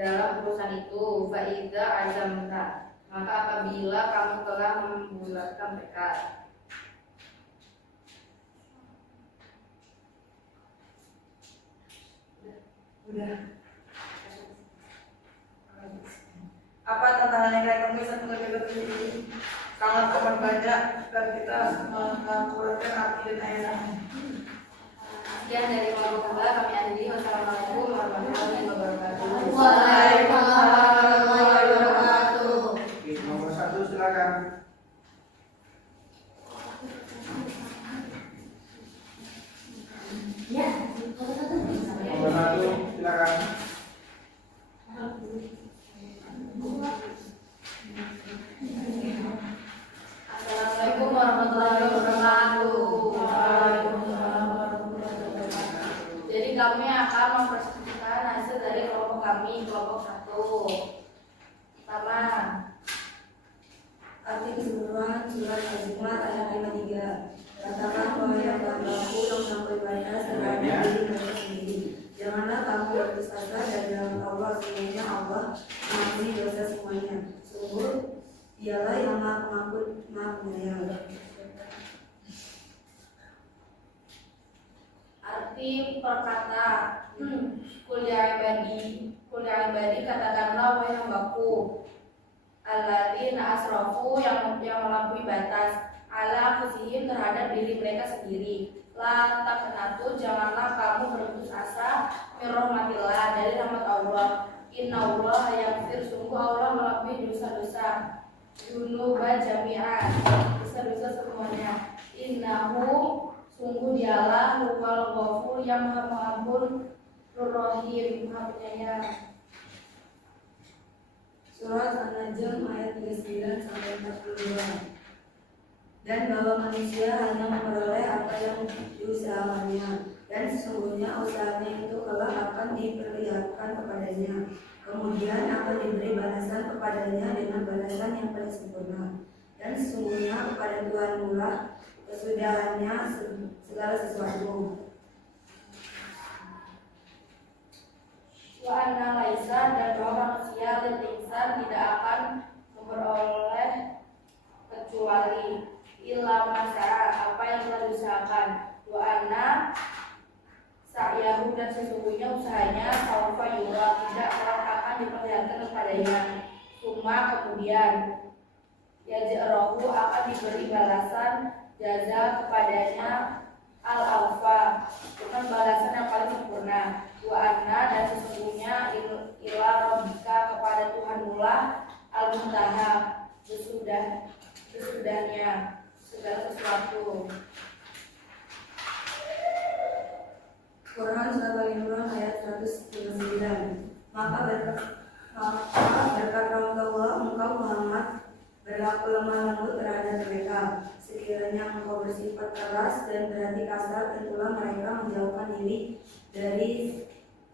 dalam urusan itu. Fa'idha azamta, maka apabila kamu telah membulatkan tekad. Udah. Apa tantangan yang kalian temui saat mengerjakan ini? Sangat amat banyak dan kita mengurangi arti dan ayat. Sekian dari kelompok kami akhiri. Wassalamualaikum warahmatullahi wabarakatuh. Waalaikumsalam warahmatullahi wabarakatuh. Oke, nomor 1 silakan. Ya, Nomor 1 silakan. Assalamualaikum warahmatullahi wabarakatuh. Jadi kami akan mempresentasikan hasil dari kelompok kami, kelompok 1. Pertama, Arti keseluruhan surat Az-Zumar ayat 53. Katakan bahwa yang berlaku yang melampaui batas terhadap diri mereka sendiri. Janganlah kamu berputus asa dari dalam Allah, sesungguhnya Allah mengampuni dosa semuanya. Sungguh dialah yang maha pengampun, maha penyayang. arti perkata kuliah ibadi katakanlah wahai hambaku alladzina asrafu yang melampaui batas ala anfusihim terhadap diri mereka sendiri. La taqnatu, janganlah kamu berputus asa min rahmatillah, dari rahmat Allah. Innallaha yaghfir, sungguh Allah melampaui dosa-dosa dzunuba jami'an, dosa-dosa semuanya. Innahu, sungguh dialah huwal ghafur, yang maha pengampun, rahim, maha penyayang. Surat An-Najm ayat 39 sampai 42. Dan bahwa manusia hanya memperoleh apa yang diusahakannya, dan sesungguhnya usahanya itu kelak akan diperlihatkan kepadanya. Kemudian akan diberi balasan kepadanya dengan balasan yang paling sempurna. Dan sesungguhnya kepada Tuhan mula kesudahannya segala sesuatu. Wa anna laisa, dan bahwa manusia dan insan tidak akan memperoleh kecuali illa masa'a, apa yang telah diusahakan. Wa anna sa'yahu, dan sesungguhnya usahanya sawfa yura, tidak akan diperlihatkan kepadanya. Summa, kemudian yaj'arahu, akan diberi balasan jaza kepadanya al-alfa, dengan balasan yang paling sempurna. Wa anna, dan sesungguhnya ila rabbika, kepada Tuhan mula al-muntaha, sesudahnya segala sesuatu. Quran Surat Al-Imran ayat 139. Maka berkata Allah, engkau Muhammad berlaku lemah lembut terhadap mereka. Sekiranya engkau bersifat keras dan berhati kasar, tentulah mereka menjauhkan diri dari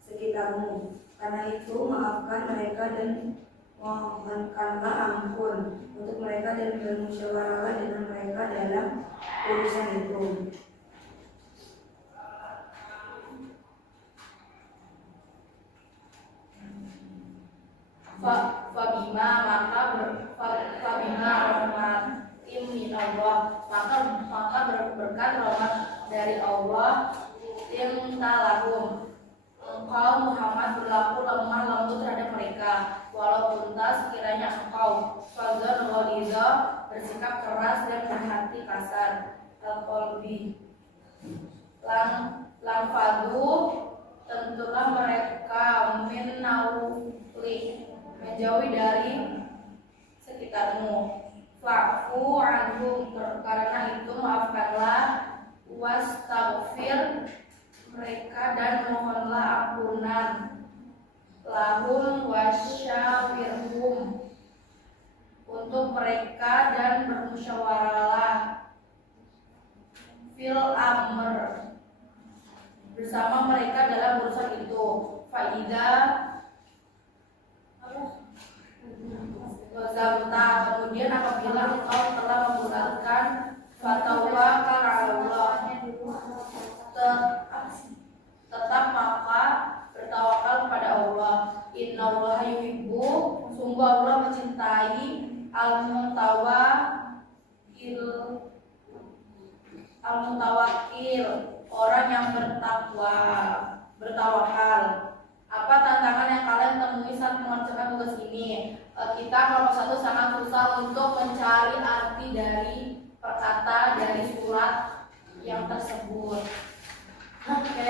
sekitarmu. Karena itu maafkan mereka dan mohonkanlah ampun untuk mereka, dan bermusyawarahlah dengan mereka dalam urusan itu. Fabima, maka Fabima rahmatim min Allah, maka berkat rahmat dari Allah lahum, engkau Muhammad berlaku lemah lembut terhadap mereka. Walaupun sekiranya engkau fadzon ghaliza, bersikap keras dan berhati kasar. Al-qalbi, lang fadu, tentulah mereka min nauli, menjauhi dari sekitarmu. fa'fu anhum, karena itu maafkanlah, wastaghfir mereka dan mohonlah ampunan, lahum wasyawirhum untuk mereka dan bermusyawarahlah, fil amr bersama mereka dalam urusan itu. Faida wazamta, kemudian apabila engkau telah menggunakan fatawakal Allah, tetap maka bertawakal kepada Allah. Innallaha yuhibbu, sungguh Allah mencintai al-mutawakkil, orang yang bertawakal. Apa tantangan yang kalian temui saat mengerjakan tugas ini? Kita kelompok 1 sangat susah untuk mencari arti dari perkata dari surat yang tersebut. Oke,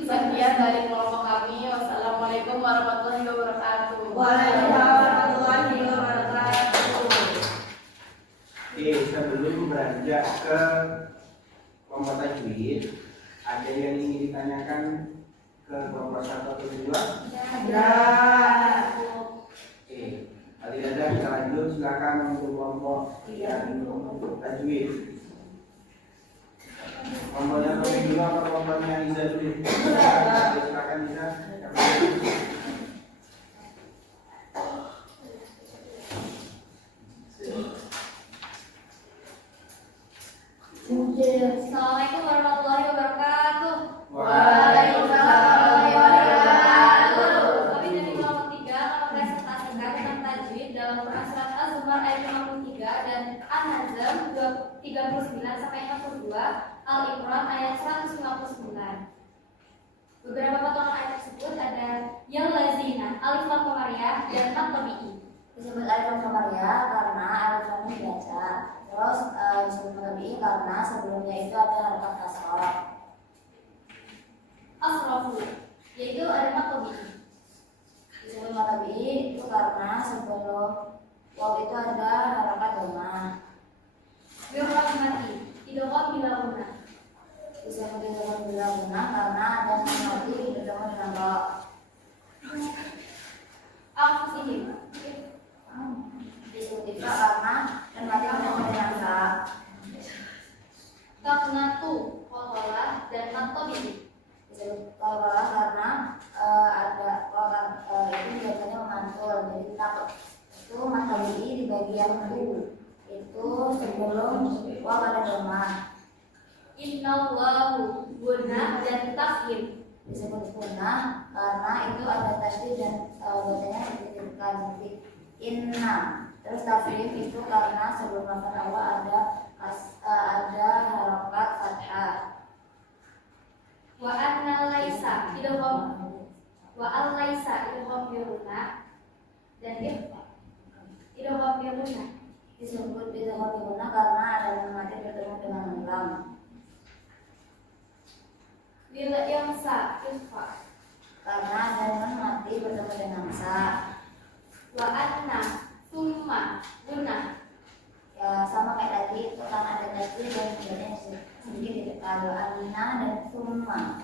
sekian dari kelompok kami. Wassalamualaikum warahmatullahi wabarakatuh. Waalaikumsalam warahmatullahi wabarakatuh. Oke, sebelum beranjak ke kelompok tajwid, ada yang ingin ditanyakan ke kelompok 1 atau 2? Ya. Oke, kali ada kita lanjut, silakan untuk kelompok tajwid. Kelompoknya lebih dulu atau kelompoknya Iza dulu? Silakan Iza. Assalamualaikum warahmatullahi wabarakatuh. Waalaikumsalam warahmatullahi wabarakatuh. Kami dari kelompok 3 akan presentasikan tentang tajwid dalam Quran surat Az-Zumar ayat 53 dan An-Najm 39 sampai 42, Al-Imran ayat 159. Beberapa potongan ayat tersebut ada yang lazina, alif lam qamariyah dan lam tabi'i. Disebut alif lam qamariyah karena alif lamnya dibaca. Terus disebut lam tabi'i karena sebelumnya itu ada harakat kasrah. Asrafu, yaitu ada lam tabi'i. Disebut lam tabi'i itu karena sebelum waw itu ada harakat dhamma. Birrahmati, idgham bila guna. Disebut idgham bila guna karena ada mati bertemu dengan ra. Anfusihim, disebut ifa karena dan mati bertemu dengan ra. Taqnatu, qalqalah dan matabi. Disebut qalqalah karena ada orang itu biasanya memantul, jadi tak itu matabi di bagian tu. Itu sebelum waw ada dhamma. Innallahu guna dan tafhim. Disebut guna karena itu ada tasydid dan bacanya dititipkan seperti inna. Terus tafhim itu karena sebelum lafaz awal ada harakat fathah. Wa anna laisa idgham wa al laisa idgham biruna dan idgham biruna. Disebut idgham biruna karena ada mati bertemu dengan lam. Bila yang sa ikhfa karena ada mati bertemu dengan sa. Wa anna summa guna, ya sama kayak tadi itu kan ada tadi dan sebenarnya sedikit ditekan. Wa anna dan summa.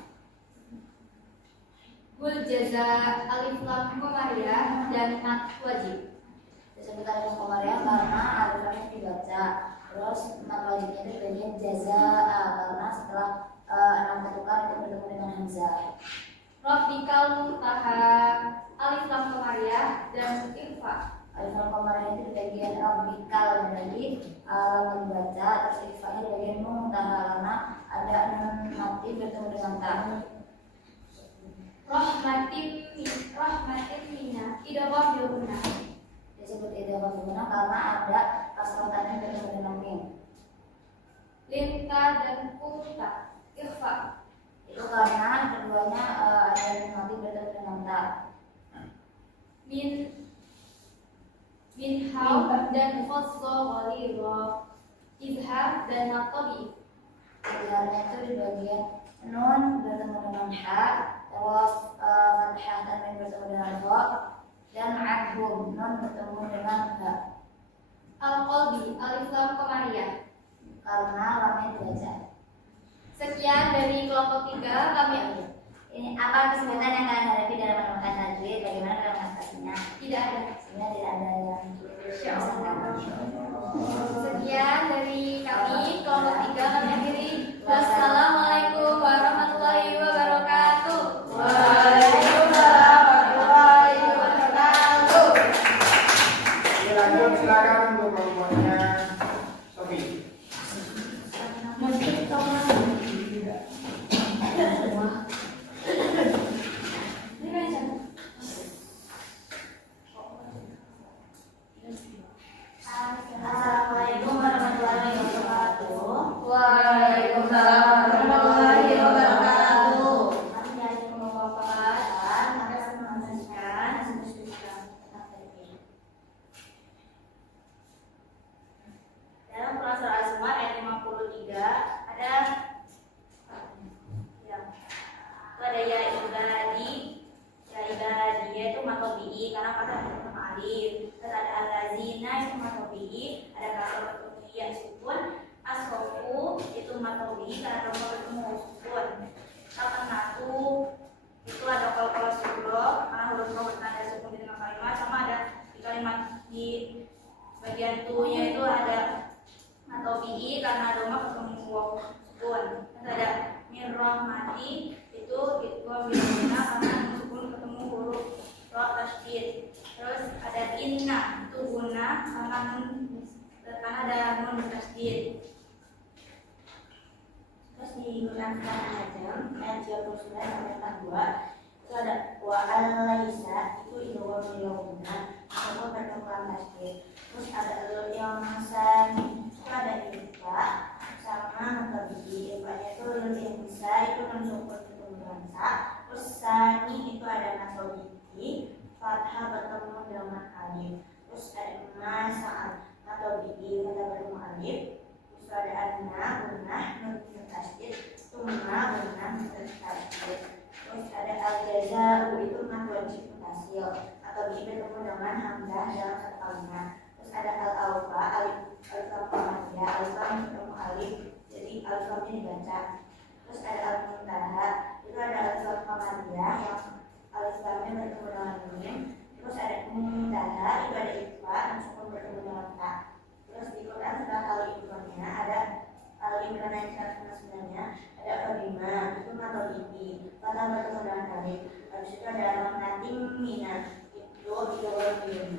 Gul jaza alif lam qamariyah dan mat wajib. Disebut alif lam qamariyah karena alif lamnya dibaca. Terus mat wajibnya itu bagian jaza karena setelah 6 ketukan itu bertemu dengan hamzah. Rabbikal muntaha alif lam qamariyah dan irfa. Alif lam qamariyah itu di bagian rabbikal dan tadi lam dibaca, terus irfa-nya di bagian muntaha karena ada mati bertemu dengan ta. Rahmatin minna idgham biruna. Disebut idgham biruna karena ada kasrah tanwin bertemu dengan mim. Linta dan kunta ikhfa. Itu karena keduanya ada mati bertemu dengan ta. Min hau dan khassa ghalidha. Izhar dan naqbi. Izharnya itu di bagian nun bertemu dengan ha, terus fathah tanwin bertemu dengan ra, dan adhum nun bertemu dengan ha. Al-Qalbi, Alif Lam Komariah. Karena lamnya dibaca. Sekian dari kelompok 3 kami. Ini apa kesulitan yang kalian hadapi dalam menemukan tajwid? Bagaimana dalam mengatasinya? Tidak ada. Sebenarnya tidak ada yang Insya Allah. Sekian dari kami kelompok 3 kami akhiri. Wassalamualaikum warahmatullahi wabarakatuh. Waalaikumsalam warahmatullahi wabarakatuh. Lanjut, silakan untuk kelompoknya Sofi. Assalamualaikum warahmatullahi wabarakatuh. Waalaikumsalam warahmatullahi wabarakatuh. Kami dari kelompok pembahasan akan mengajarkan dalam Quran surah Az-Zumar ayat 53 ada ya ibadi itu matobi'i karena pada pertama alif. Terus ada al-lazina itu matobi'i, ada kasar bertemu ya sukun. Asrofu itu matobi'i karena doma bertemu sukun. Al-natu itu ada kalau surah karena huruf ro bertanda sukun di tengah kalimat, sama ada di kalimat di bagian tunya itu ada matobi'i karena doma bertemu sukun. Terus ada mirrahmati itu guna karena sukun ketemu huruf ro tasydid. Terus ada inna itu guna karena ada nun tasydid. Terus di Quran Surah An-Najm ayat 39 sampai 42 itu ada wa al-laisa itu idgham guna atau pertemuan tasydid. Terus ada al-yamsan itu ada ikhfa sama mutabi'i. Ikhfanya itu yang bisa itu mensyukur ketemu bangsa. Terus sani itu ada matobi'i fathah bertemu dengan alif. Terus ada masa'al matobi'i pada bertemu alif. Terus ada adna gunah nun tasydid tumma gunah nun tasydid. Terus ada al-jaza'u itu wajib mutasil atau bertemu dengan hamzah dalam satu kalimat. Terus ada al-awfa alif al-qamariyah alif bertemu alif jadi alif-nya dibaca. Terus ada al-muntaha itu ada alif al-qamariyah yang alif-nya bertemu dengan mim. Terus ada muntaha itu ada ikhfa dan sukun bertemu dengan ta. Terus di Quran surah Al-Imran ada Al-Imran ayat 109-nya ada al-bima itu matobi'i pada bertemu dengan alif. Habis itu ada al-natim mina itu idgham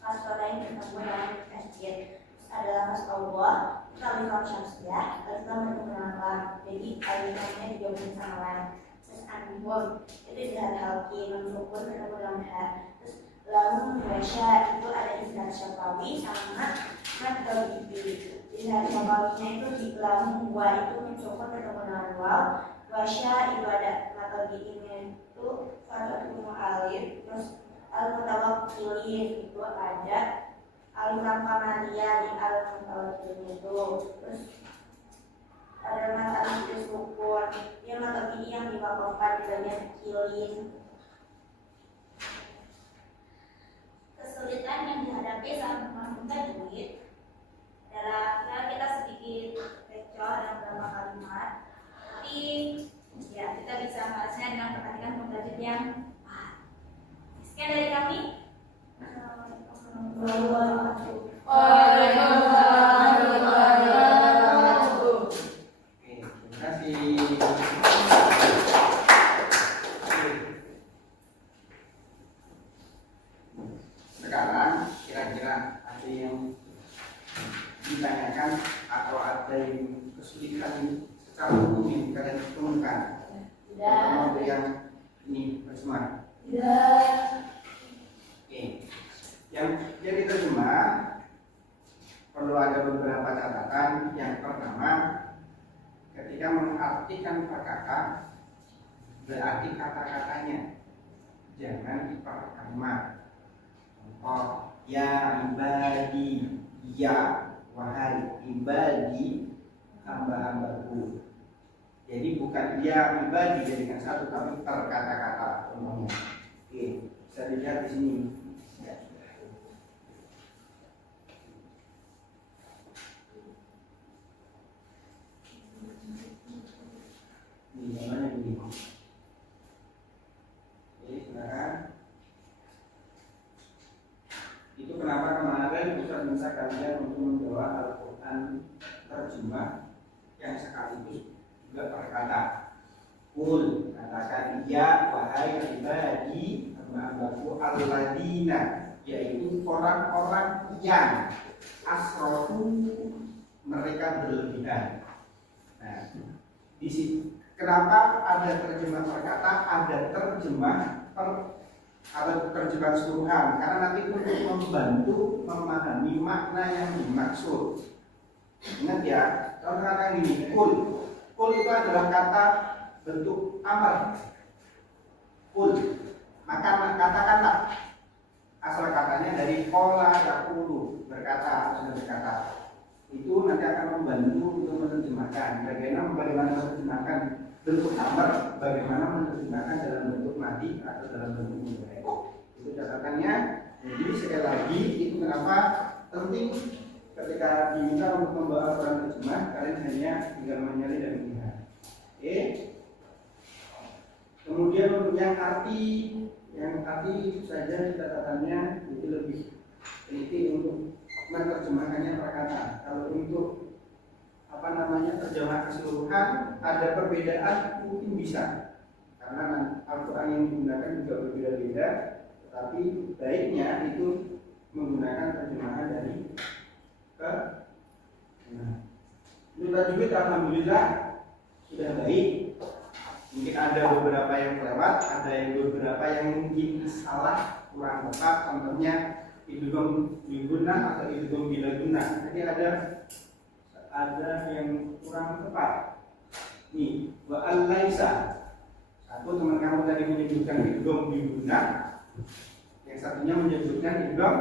kasrotain bertemu dengan tasydid. Terus ada lafaz Allah itu alif syamsiyah alif bertemu dengan lam jadi alifnya digabungin sama lam. Terus anbum itu izhar halqi sukun bertemu dengan ha. Terus lahum wasya itu ada izhar syafawi sama matobi'i. Izhar syafawinya itu di lahum wa itu sukun bertemu dengan waw. Wasya itu ada matobi'inya itu fathah alif. Terus al-mutawakkilin itu ada alif lam qamariyah di al-mutawakkilin itu. Terus ada mata alif sukun yang matobi'i yang diwakafkan di bagian kilin. Kesulitan yang dihadapi saat mengajar tajwid adalah kita sedikit kecoh dalam beberapa kalimat, tapi ya kita bisa mengatasinya dengan perhatikan tajwid yang sekian dari kami. Terima kasih. Sekarang kira-kira ada yang ditanyakan atau ada yang kesulitan secara umum yang kalian temukan? Terutama untuk yang ini bersama. Oke. Yang jadi terjemah perlu ada beberapa catatan. Yang pertama, ketika mengartikan kata berarti kata-katanya, jangan diperkalimat. Contoh, ya ibadi, ya wahai ibadi hamba-hambaku. Jadi bukan ya ibadi jadikan satu, tapi terkata-kata contohnya. Oke, bisa dilihat di sini. Ya. meminta kalian untuk membawa Al-Quran terjemah yang sekaligus juga berkata. Qul, katakan ya wahai ibadi hamba-hambaku alladzina, yaitu orang-orang yang asrofu, mereka berlebihan. Nah, di sini kenapa ada terjemah perkata, ada terjemah keseluruhan? Karena nanti untuk membantu memahami makna yang dimaksud. Ingat ya, kalau kata gini, kul itu adalah kata bentuk amar. Kul, maka katakanlah. Asal katanya dari kola yakulu, berkata, sudah berkata. Itu nanti akan membantu untuk menerjemahkan. Bagaimana menerjemahkan bentuk amar, bagaimana menerjemahkan dalam bentuk mati atau dalam bentuk mudhari. Itu catatannya. Jadi sekali lagi itu kenapa penting ketika diminta untuk membawa Al-Quran terjemah, kalian hanya tinggal menyalin dan melihat. Oke. Kemudian untuk yang arti saja catatannya itu lebih teliti untuk menerjemahkannya perkata. Kalau untuk terjemah keseluruhan ada perbedaan mungkin bisa, karena Al-Quran yang digunakan juga berbeda-beda, tetapi baiknya itu menggunakan terjemahan dari ke. Nah, menurut juga alhamdulillah sudah baik. Mungkin ada beberapa yang kelewat, ada yang beberapa yang mungkin salah, kurang tepat. Contohnya idgham bilgunah atau idgham bilagunah. Jadi ada yang kurang tepat. Nih, wa al-laisa. Satu teman kamu tadi menyebutkan idgham bilgunah, yang satunya menyebutkan idgham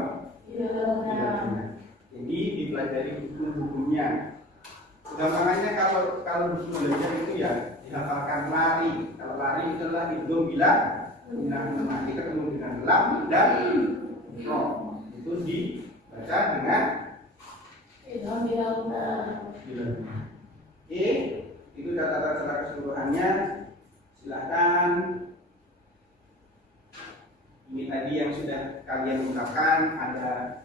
bilagunah. Jadi dipelajari hukum-hukumnya. Gampangannya kalau belajar itu ya dihafalkan lari. Kalau lari itu adalah idgham bilagunah. Nanti ketemu dengan lam dan ro. Itu dibaca dengan idgham bilagunah. Itu catatan secara keseluruhannya. Silakan. Ini tadi yang sudah kalian ungkapkan, ada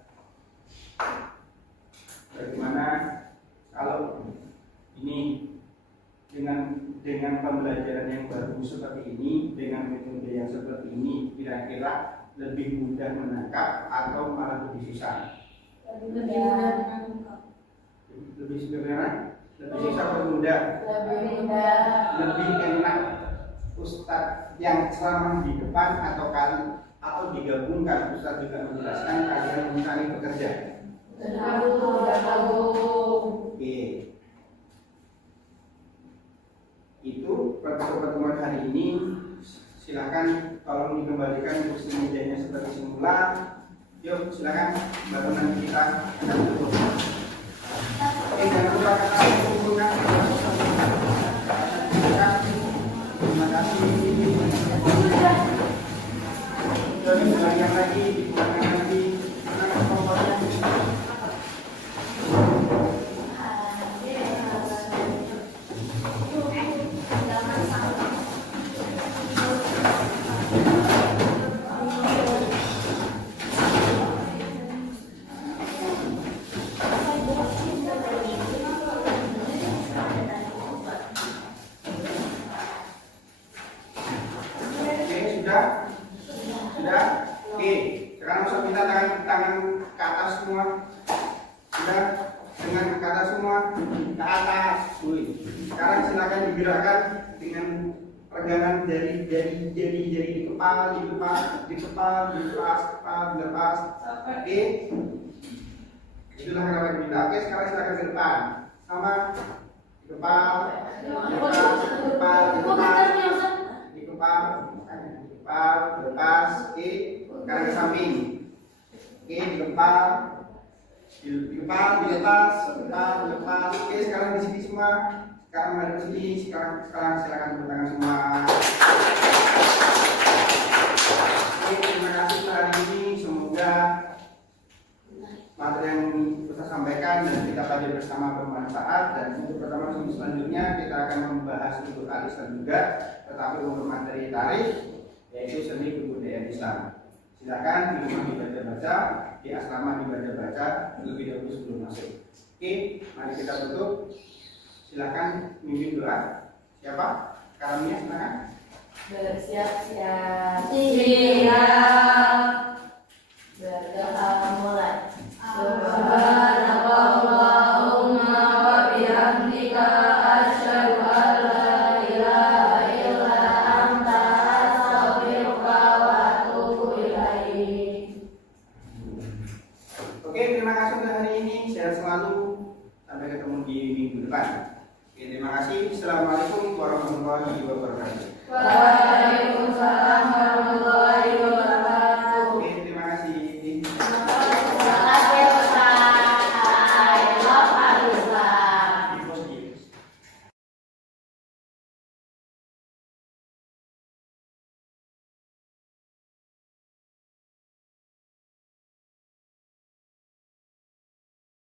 bagaimana kalau ini dengan pembelajaran yang baru seperti ini, dengan metode yang seperti ini, kira-kira lebih mudah menangkap atau malah lebih susah? Lebih sederhana, lebih susah atau mudah? Lebih enak Ustadz yang selama di depan atau digabungkan Ustadz juga menjelaskan kalian mencari bekerja. Oke. Itu pertemuan hari ini. Silakan tolong dikembalikan kursi mejanya seperti semula. Yuk silakan, baru nanti kita akan tutup. Oke, jangan lupa kata kumpulkan. Terima kasih. Jadi ulangan lagi, ulangan lagi. Mana kompornya? Sudah? Oke. Sekarang usah minta tangan ke atas semua. Sudah? Dengan ke atas semua. Ke atas. Sekarang silakan digerakkan dengan pegangan jari di kepala, dilepas. Oke. Itulah kenapa diminta. Oke, sekarang silakan ke depan. Sama di kepala, lepas, oke, sekarang ke samping, oke, dilepas, oke, sekarang di sini semua, sekarang ada di sini, sekarang silakan tepuk tangan semua. Oke, terima kasih hari ini, semoga materi yang kita sampaikan dan kita pelajari bersama bermanfaat. Dan untuk pertemuan selanjutnya kita akan membahas untuk arisan juga, tetapi untuk materi tarikh, yaitu seni kebudayaan Islam. Silakan di rumah dibaca-baca, di asrama dibaca-baca lebih dahulu sebelum masuk. Oke, mari kita tutup. Silakan mimpin doa. Siapa? Karamia, silakan. Bersiap-siap. Siap. Berdoa mulai. Subhanakallahumma wa bihamdika asyhadu an la ilaha illa anta astaghfiruka wa atubu ilaik. Oke, terima kasih untuk hari ini. Sehat selalu. Sampai ketemu di minggu depan. Oke, terima kasih. Assalamualaikum warahmatullahi wabarakatuh. Waalaikumsalam